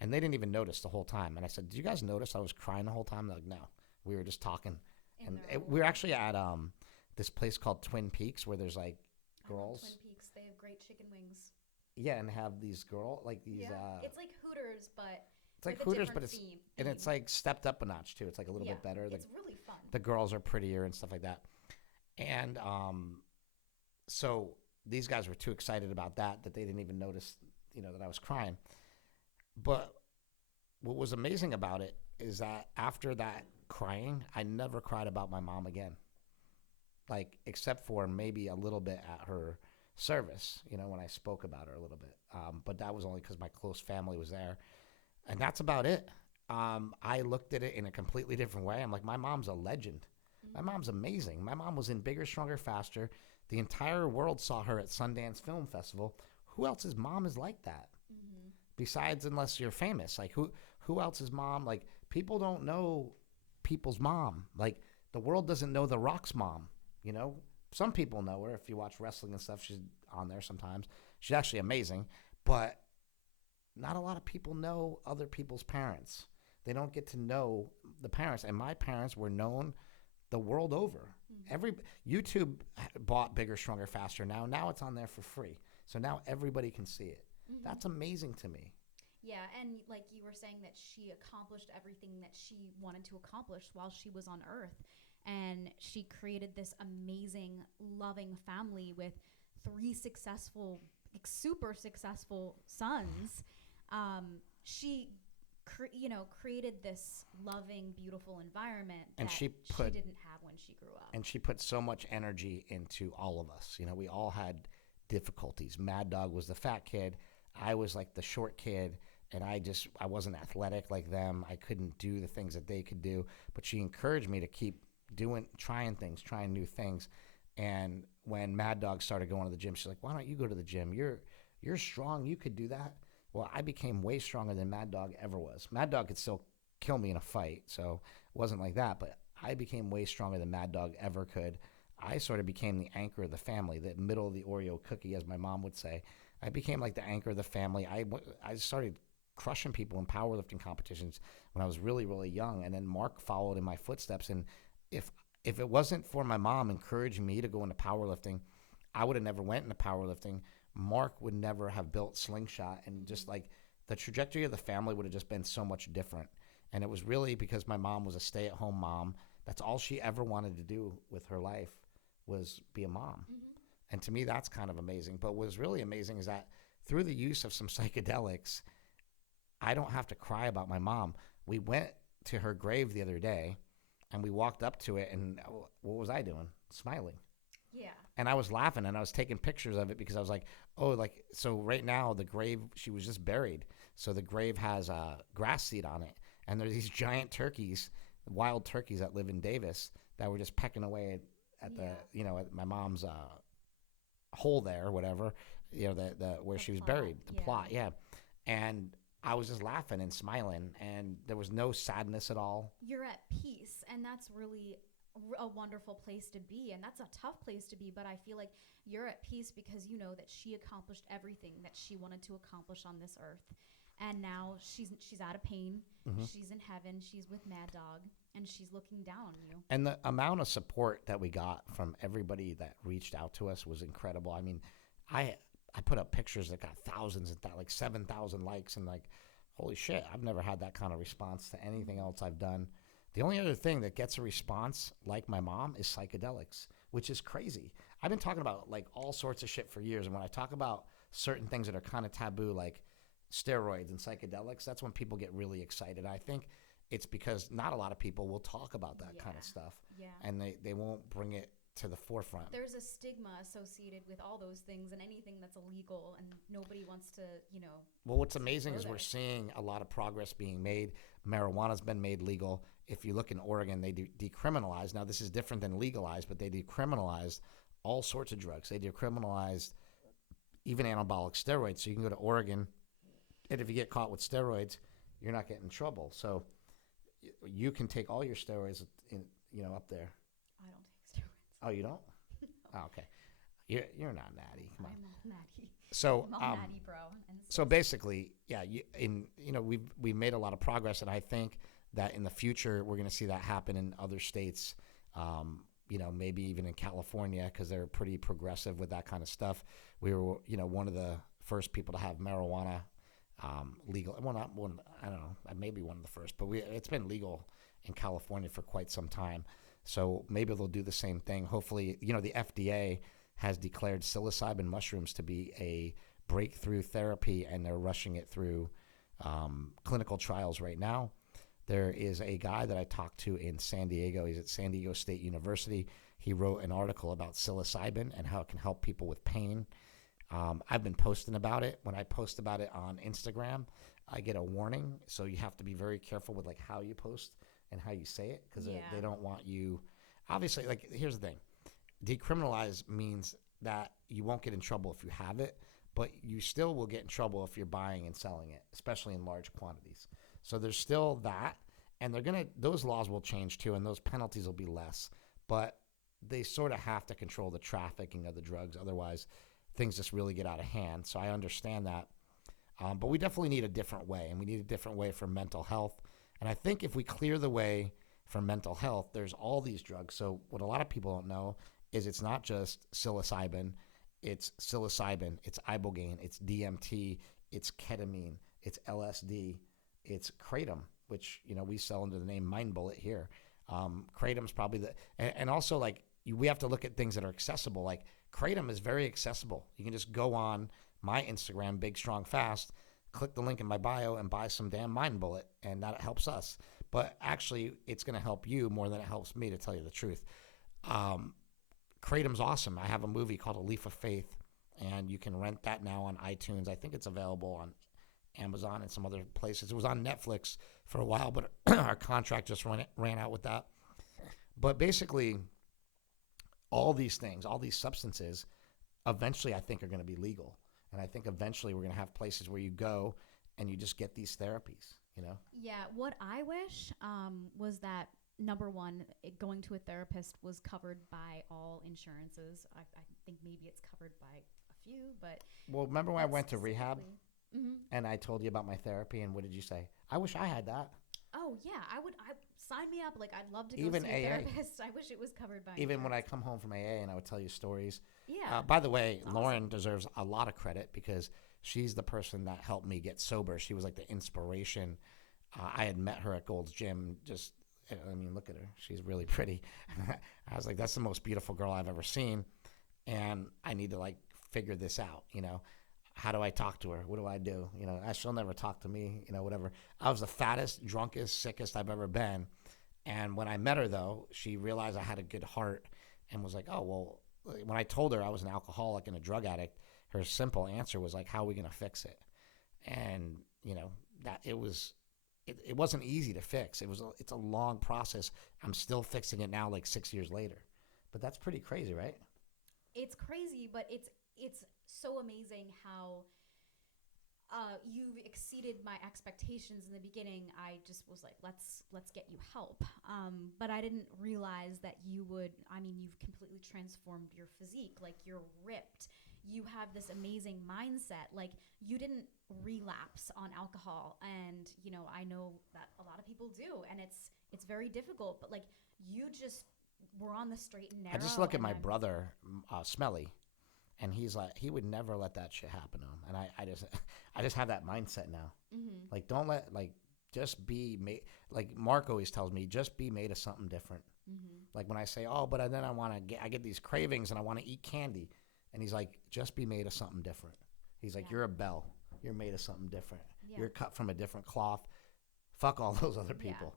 And they didn't even notice the whole time. And I said, did you guys notice I was crying the whole time? They're like, no, we were just talking. And we were actually at this place called Twin Peaks where there's like girls. Twin Peaks, they have great chicken wings. Yeah, and have these it's like Hooters, but it's like Hooters, but it's like stepped up a notch too. It's like a little bit better. It's really fun. The girls are prettier and stuff like that. And so these guys were too excited about that they didn't even notice, that I was crying. But what was amazing about it is that after that crying, I never cried about my mom again. Like, except for maybe a little bit at her service, when I spoke about her a little bit. But that was only because my close family was there. And that's about it. I looked at it in a completely different way. I'm like, my mom's a legend. My mom's amazing. My mom was in Bigger, Stronger, Faster. The entire world saw her at Sundance Film Festival. Who else's mom is like that? Besides, unless you're famous. Like, who else's mom? Like, people don't know people's mom. Like, the world doesn't know The Rock's mom, Some people know her. If you watch wrestling and stuff, she's on there sometimes. She's actually amazing. But not a lot of people know other people's parents. They don't get to know the parents. And my parents were known the world over. YouTube bought Bigger, Stronger, Faster now. Now it's on there for free. So now everybody can see it. That's amazing to me. Yeah, and like you were saying that she accomplished everything that she wanted to accomplish while she was on Earth. And she created this amazing, loving family with 3 successful, super successful sons. She created this loving, beautiful environment And that she didn't have when she grew up. and she put so much energy into all of us. You know, we all had difficulties. Mad Dog was the fat kid. I was like the short kid, and I wasn't athletic like them. I couldn't do the things that they could do, but she encouraged me to keep trying new things. And when Mad Dog started going to the gym, she's like, "Why don't you go to the gym? You're strong. You could do that." Well, I became way stronger than Mad Dog ever was. Mad Dog could still kill me in a fight, so it wasn't like that, but I became way stronger than Mad Dog ever could. I sort of became the anchor of the family, the middle of the Oreo cookie, as my mom would say. I became like the anchor of the family. I started crushing people in powerlifting competitions when I was really, really young, and then Mark followed in my footsteps. And if it wasn't for my mom encouraging me to go into powerlifting, I would have never went into powerlifting. Mark would never have built Slingshot, and just like the trajectory of the family would have just been so much different. And it was really because my mom was a stay-at-home mom. That's all she ever wanted to do with her life, was be a mom. And to me, that's kind of amazing. But what was really amazing is that through the use of some psychedelics, I don't have to cry about my mom. We went to her grave the other day, and we walked up to it, and what was I doing? Smiling. Yeah. And I was laughing, and I was taking pictures of it because I was like, oh, like, so right now the grave, she was just buried. So the grave has a grass seed on it. And there's these giant turkeys, wild turkeys that live in Davis, that were just pecking away at at my mom's hole there or whatever, where she was buried, the plot. Yeah. And I was just laughing and smiling, and there was no sadness at all. You're at peace, and that's really a wonderful place to be, and that's a tough place to be, but I feel like you're at peace because you know that she accomplished everything that she wanted to accomplish on this earth, and now she's out of pain. She's in heaven. She's with Mad Dog, and she's looking down on you. And the amount of support that we got from everybody that reached out to us was incredible. I mean, I put up pictures that got thousands and like 7,000 likes, and like, holy shit, I've never had that kind of response to anything else I've done. The only other thing that gets a response like my mom is psychedelics, which is crazy. I've been talking about like all sorts of shit for years, and when I talk about certain things that are kind of taboo, like steroids and psychedelics, that's when people get really excited. I think it's because not a lot of people will talk about that kind of stuff, and they won't bring it to the forefront. There's a stigma associated with all those things and anything that's illegal, and nobody wants to, Well, what's amazing is we're seeing a lot of progress being made. Marijuana's been made legal. If you look in Oregon, they decriminalized. Now, this is different than legalized, but they decriminalized all sorts of drugs. They decriminalized even anabolic steroids. So you can go to Oregon, and if you get caught with steroids, you're not getting in trouble. So you can take all your steroids up there. I don't take steroids. Oh, you don't? No. Oh, okay. You're not natty. Come on. I'm not natty. So I'm all natty, bro. So basically, yeah, we've made a lot of progress, and I think that in the future we're going to see that happen in other states. Maybe even in California, because they're pretty progressive with that kind of stuff. We were, one of the first people to have marijuana legal. Well, not one. I don't know. Maybe one of the first, but it's been legal in California for quite some time. So maybe they'll do the same thing. Hopefully, the FDA has declared psilocybin mushrooms to be a breakthrough therapy, and they're rushing it through clinical trials right now. There is a guy that I talked to in San Diego. He's at San Diego State University. He wrote an article about psilocybin and how it can help people with pain. I've been posting about it. When I post about it on Instagram, I get a warning. So you have to be very careful with like how you post and how you say it, because they don't want you. Obviously, like, here's the thing. Decriminalize means that you won't get in trouble if you have it, but you still will get in trouble if you're buying and selling it, especially in large quantities. So there's still that, and those laws will change too, and those penalties will be less, but they sort of have to control the trafficking of the drugs. Otherwise, things just really get out of hand. So I understand that. But we definitely need a different way, and we need a different way for mental health. And I think if we clear the way for mental health, there's all these drugs. So what a lot of people don't know is it's not just psilocybin, it's Ibogaine, it's DMT, it's ketamine, it's LSD, it's kratom, which, we sell under the name Mind Bullet here. Kratom's probably and also like we have to look at things that are accessible. Like kratom is very accessible. You can just go on my Instagram, Big Strong Fast, click the link in my bio and buy some damn Mind Bullet, and that helps us. But actually, it's going to help you more than it helps me, to tell you the truth. Kratom's awesome. I have a movie called A Leaf of Faith, and you can rent that now on iTunes. I think it's available on Amazon and some other places. It was on Netflix for a while, but our contract just ran out with that. But basically, all these things, all these substances, eventually I think are going to be legal. And I think eventually we're going to have places where you go and you just get these therapies, you know? Yeah, what I wish was that, number one, going to a therapist was covered by all insurances. I think maybe it's covered by a few, but... Well, remember when I went to rehab Mm-hmm. and I told you about my therapy, and what did you say? I wish I had that. Oh, yeah, sign me up. Like, I'd love to go Even see AA. a therapist. I wish it was covered by Even when I insurance. come home from AA and I would tell you stories. Yeah. By the way, That's Lauren deserves a lot of credit because she's the person that helped me get sober. She was like the inspiration. I had met her at Gold's Gym. Just, I mean, look at her. She's really pretty. I was like, that's the most beautiful girl I've ever seen. And I need to like figure this out, you know. How do I talk to her? What do I do? You know, she'll never talk to me, you know, whatever. I was the fattest, drunkest, sickest I've ever been. And when I met her, though, she realized I had a good heart and was like, oh, well, when I told her I was an alcoholic and a drug addict, her simple answer was like, how are we going to fix it? And, you know, that it wasn't easy to fix. It's a long process. I'm still fixing it now, like 6 years later. But that's pretty crazy, right? It's crazy, but it's so amazing how you've exceeded my expectations in the beginning. I just was like, let's get you help. But I didn't realize that you would, I mean, you've completely transformed your physique. Like, you're ripped. You have this amazing mindset. Like, you didn't relapse on alcohol. And, you know, I know that a lot of people do, and it's very difficult, but like, you just were on the straight and narrow. I just look at my brother, Smelly, and he's like, he would never let that shit happen to him. And I just have that mindset now. Mm-hmm. Like, don't let, like, just be made. Like Mark always tells me, just be made of something different. Mm-hmm. Like when I say, oh, but then I get these cravings and I want to eat candy. And he's like, just be made of something different. He's like, you're a bell. You're made of something different. Yeah. You're cut from a different cloth. Fuck all those other people.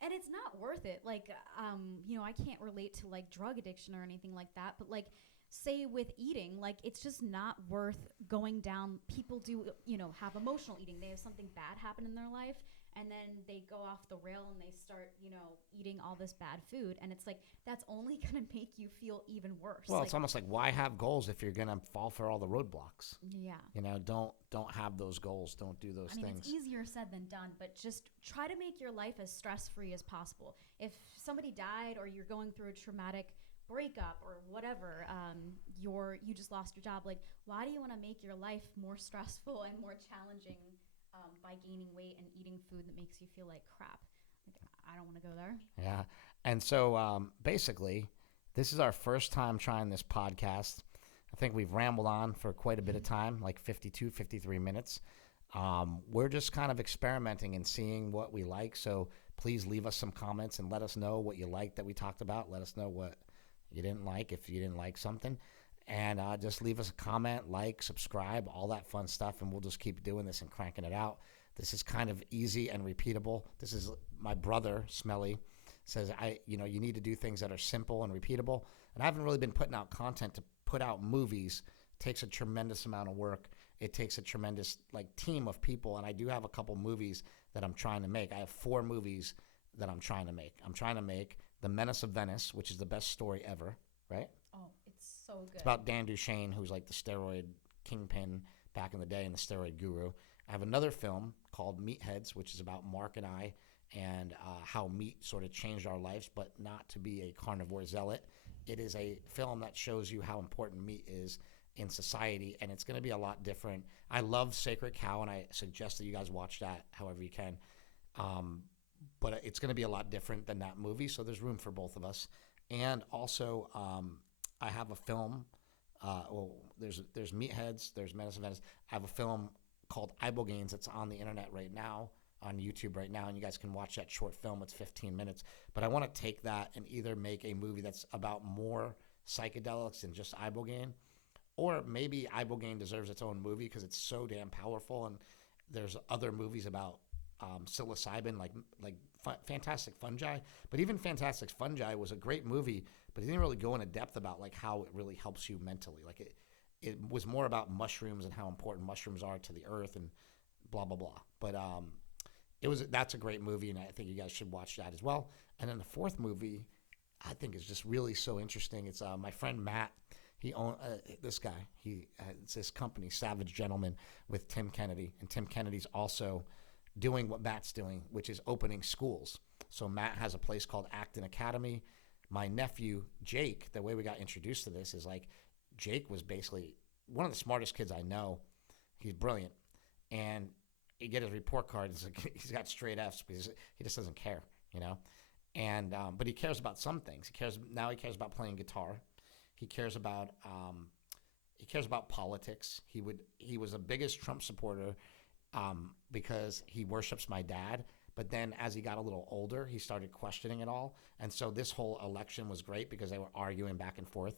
Yeah. And it's not worth it. Like, you know, I can't relate to like drug addiction or anything like that, but like, say with eating, like, it's just not worth going down. People do, you know, have emotional eating. They have something bad happen in their life, and then they go off the rail and they start, you know, eating all this bad food. And it's like, that's only going to make you feel even worse. Well, like, it's almost like, why have goals if you're going to fall for all the roadblocks? Yeah. You know, don't have those goals. Don't do those things. It's easier said than done, but just try to make your life as stress-free as possible. If somebody died or you're going through a traumatic breakup or whatever, you just lost your job, like, why do you want to make your life more stressful and more challenging by gaining weight and eating food that makes you feel like crap? Like, I don't want to go there. Yeah. And so basically, this is our first time trying this podcast. I think we've rambled on for quite a bit of time, like 52, 53 minutes. We're just kind of experimenting and seeing what we like. So please leave us some comments and let us know what you liked that we talked about. Let us know what you didn't like, if you didn't like something. And just leave us a comment, like, subscribe, all that fun stuff, and we'll just keep doing this and cranking it out. This is kind of easy and repeatable. This is my brother, Smelly, says, you need to do things that are simple and repeatable. And I haven't really been putting out content. To put out movies takes a tremendous amount of work. It takes a tremendous team of people. And I do have a couple movies that I'm trying to make. I have 4 movies that I'm trying to make. I'm trying to make The Menace of Venice, which is the best story ever, right? Oh, it's so good. It's about Dan Duchaine, who's like the steroid kingpin back in the day and the steroid guru. I have another film called Meatheads, which is about Mark and I and how meat sort of changed our lives, but not to be a carnivore zealot. It is a film that shows you how important meat is in society, and it's going to be a lot different. I love Sacred Cow, and I suggest that you guys watch that however you can. But it's going to be a lot different than that movie, so there's room for both of us. And also, I have a film. There's Meatheads, there's Menace of Venice. I have a film called Ibogaine that's on the internet right now, on YouTube right now, and you guys can watch that short film. It's 15 minutes. But I want to take that and either make a movie that's about more psychedelics than just Ibogaine, or maybe Ibogaine deserves its own movie because it's so damn powerful. And There's other movies about psilocybin, like Fantastic Fungi. But even Fantastic Fungi was a great movie, but it didn't really go into depth about like how it really helps you mentally. Like it was more about mushrooms and how important mushrooms are to the earth and blah blah blah. But that's a great movie, and I think you guys should watch that as well. And then the fourth movie, I think is just really so interesting. It's my friend Matt. He owned this guy. It's this company, Savage Gentleman, with Tim Kennedy, and Tim Kennedy's also doing what Matt's doing, which is opening schools. So Matt has a place called Acton Academy. My nephew Jake, the way we got introduced to this is like Jake was basically one of the smartest kids I know. He's brilliant, and you get his report card. It's like he's got straight Fs because he just doesn't care, you know. And but he cares about some things. He cares about playing guitar. He cares about politics. He was the biggest Trump supporter because he worships my dad. But then as he got a little older, he started questioning it all. And so this whole election was great because they were arguing back and forth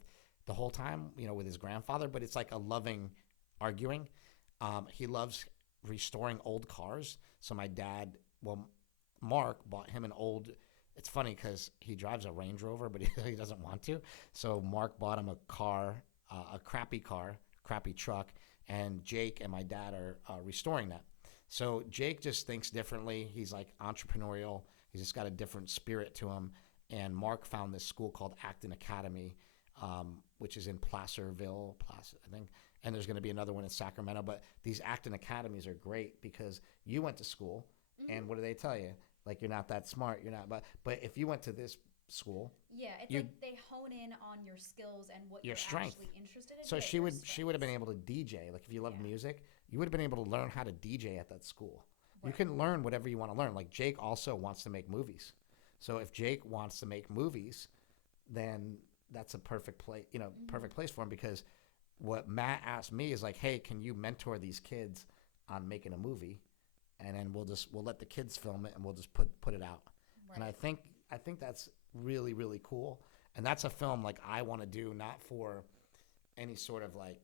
the whole time, you know, with his grandfather. But it's like a loving arguing. He loves restoring old cars. So my dad, Mark bought him an old. It's funny because he drives a Range Rover, but he doesn't want to. So Mark bought him a crappy truck, and Jake and my dad are restoring that. So Jake just thinks differently. He's like entrepreneurial. He's just got a different spirit to him. And Mark found this school called Acton Academy, which is in Placerville, I think. And there's going to be another one in Sacramento. But these Acton Academies are great because you went to school, and what do they tell you? Like, you're not that smart. You're not, but if you went to this school, it's like they hone in on your skills and what your you're strength. actually interested in. So she would have been able to DJ. Like, if you love music, you would have been able to learn how to DJ at that school. Right. You can learn whatever you want to learn. Like, Jake also wants to make movies. So if Jake wants to make movies, then that's a perfect place for him, because what Matt asked me is like, hey, can you mentor these kids on making a movie? And then we'll let the kids film it, and we'll just put it out. Right. And I think that's really, really cool. And that's a film like I want to do, not for any sort of like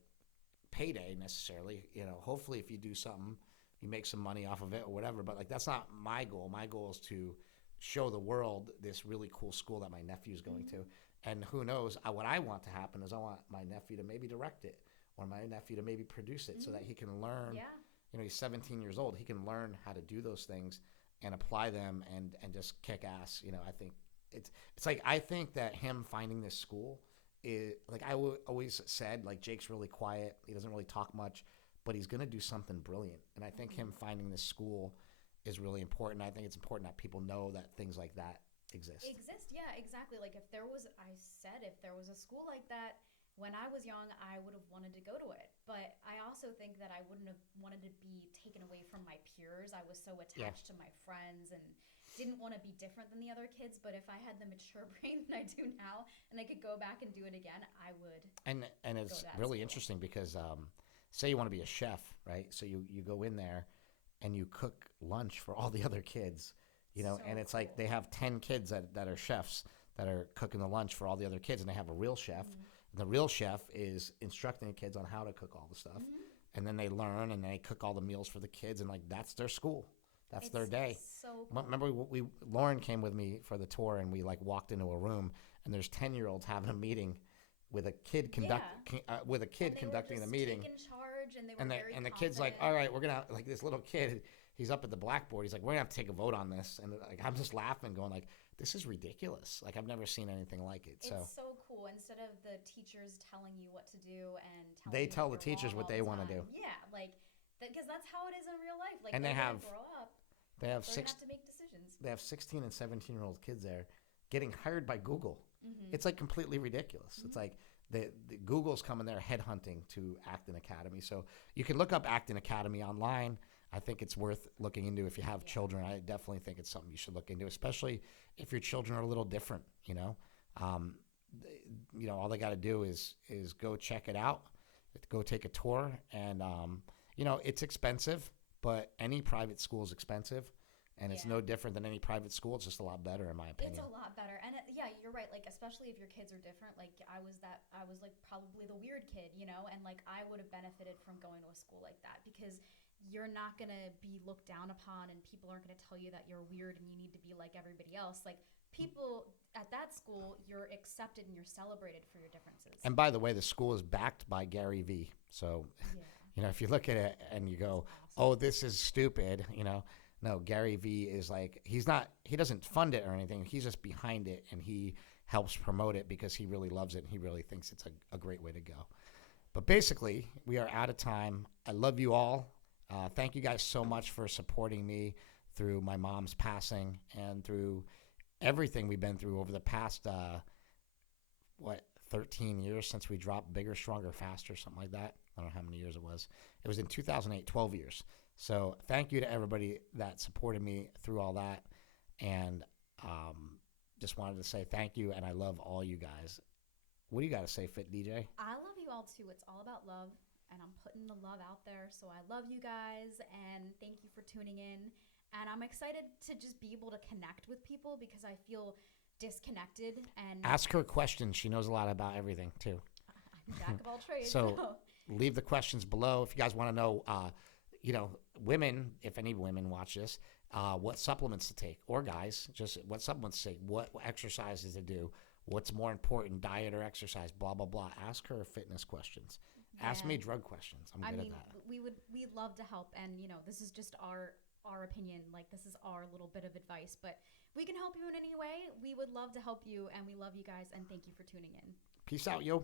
payday necessarily. You know, hopefully if you do something, you make some money off of it or whatever. But like, that's not my goal. My goal is to show the world this really cool school that my nephew's going to. And who knows, what I want to happen is I want my nephew to maybe direct it, or my nephew to maybe produce it, so that he can learn. Yeah. You know, he's 17 years old. He can learn how to do those things and apply them and just kick ass. You know, I think it's like, I think that him finding this school is like, I always said, like, Jake's really quiet. He doesn't really talk much, but he's going to do something brilliant. And I think him finding this school is really important. I think it's important that people know that things like that exist. Yeah, exactly. Like, if there was a school like that, when I was young, I would have wanted to go to it. But I also think that I wouldn't have wanted to be taken away from my peers. I was so attached to my friends and didn't want to be different than the other kids. But if I had the mature brain that I do now, and I could go back and do it again, I would. And it's really interesting because say you want to be a chef, right? So you go in there and you cook lunch for all the other kids, you know, and it's like they have 10 kids that are chefs that are cooking the lunch for all the other kids, and they have a real chef. The real chef is instructing the kids on how to cook all the stuff, and then they learn and they cook all the meals for the kids, and like, that's their school, that's their day. So cool. Remember, Lauren came with me for the tour, and we like walked into a room, and there's 10-year-olds having a meeting with a kid conducting the meeting. Taking charge, and they were very and the kid's like, all right, we're gonna, like, this little kid, he's up at the blackboard. He's like, we're gonna have to take a vote on this, and like, I'm just laughing, going like, this is ridiculous. Like, I've never seen anything like it. So it's so cool. Instead of the teachers telling you what to do and they tell the teachers what they want to do. Yeah, like, because that's how it is in real life. Like, and they have grow up. They have have to make decisions. They have 16 and 17-year-old kids there getting hired by Google. It's like completely ridiculous. It's like the Google's coming there headhunting to Acton Academy. So you can look up Acton Academy online. I think it's worth looking into if you have children. I definitely think it's something you should look into, especially if your children are a little different. You know, all they got to do is go check it out, go take a tour, and you know, it's expensive, but any private school is expensive, and it's no different than any private school. It's just a lot better, in my opinion. It's a lot better, and you're right. Like, especially if your kids are different. Like, I was like probably the weird kid, you know, and like, I would have benefited from going to a school like that, because you're not going to be looked down upon, and people aren't going to tell you that you're weird and you need to be like everybody else. Like, people at that school, you're accepted and you're celebrated for your differences. And by the way, the school is backed by Gary Vee. So, if you look at it and you go, oh, this is stupid, no, Gary Vee is like, he doesn't fund it or anything. He's just behind it, and he helps promote it because he really loves it, and he really thinks it's a great way to go. But basically, we are out of time. I love you all. Thank you guys so much for supporting me through my mom's passing and through everything we've been through over the past, 13 years since we dropped Bigger, Stronger, Faster, something like that. I don't know how many years it was. It was in 2008, 12 years. So thank you to everybody that supported me through all that. And just wanted to say thank you, and I love all you guys. What do you got to say, Fit DJ? I love you all, too. It's all about love. And I'm putting the love out there. So I love you guys, and thank you for tuning in. And I'm excited to just be able to connect with people because I feel disconnected. And ask her questions. She knows a lot about everything, too. I'm jack of all trades. So leave the questions below. If you guys want to know, women, if any women watch this, what supplements to take, or guys, just what supplements to take, what exercises to do, what's more important, diet or exercise, blah, blah, blah. Ask her fitness questions. Ask me drug questions. I'm good at that. We'd love to help, and this is just our opinion. Like, this is our little bit of advice, but we can help you in any way. We would love to help you, and we love you guys, and thank you for tuning in. Peace out, yo.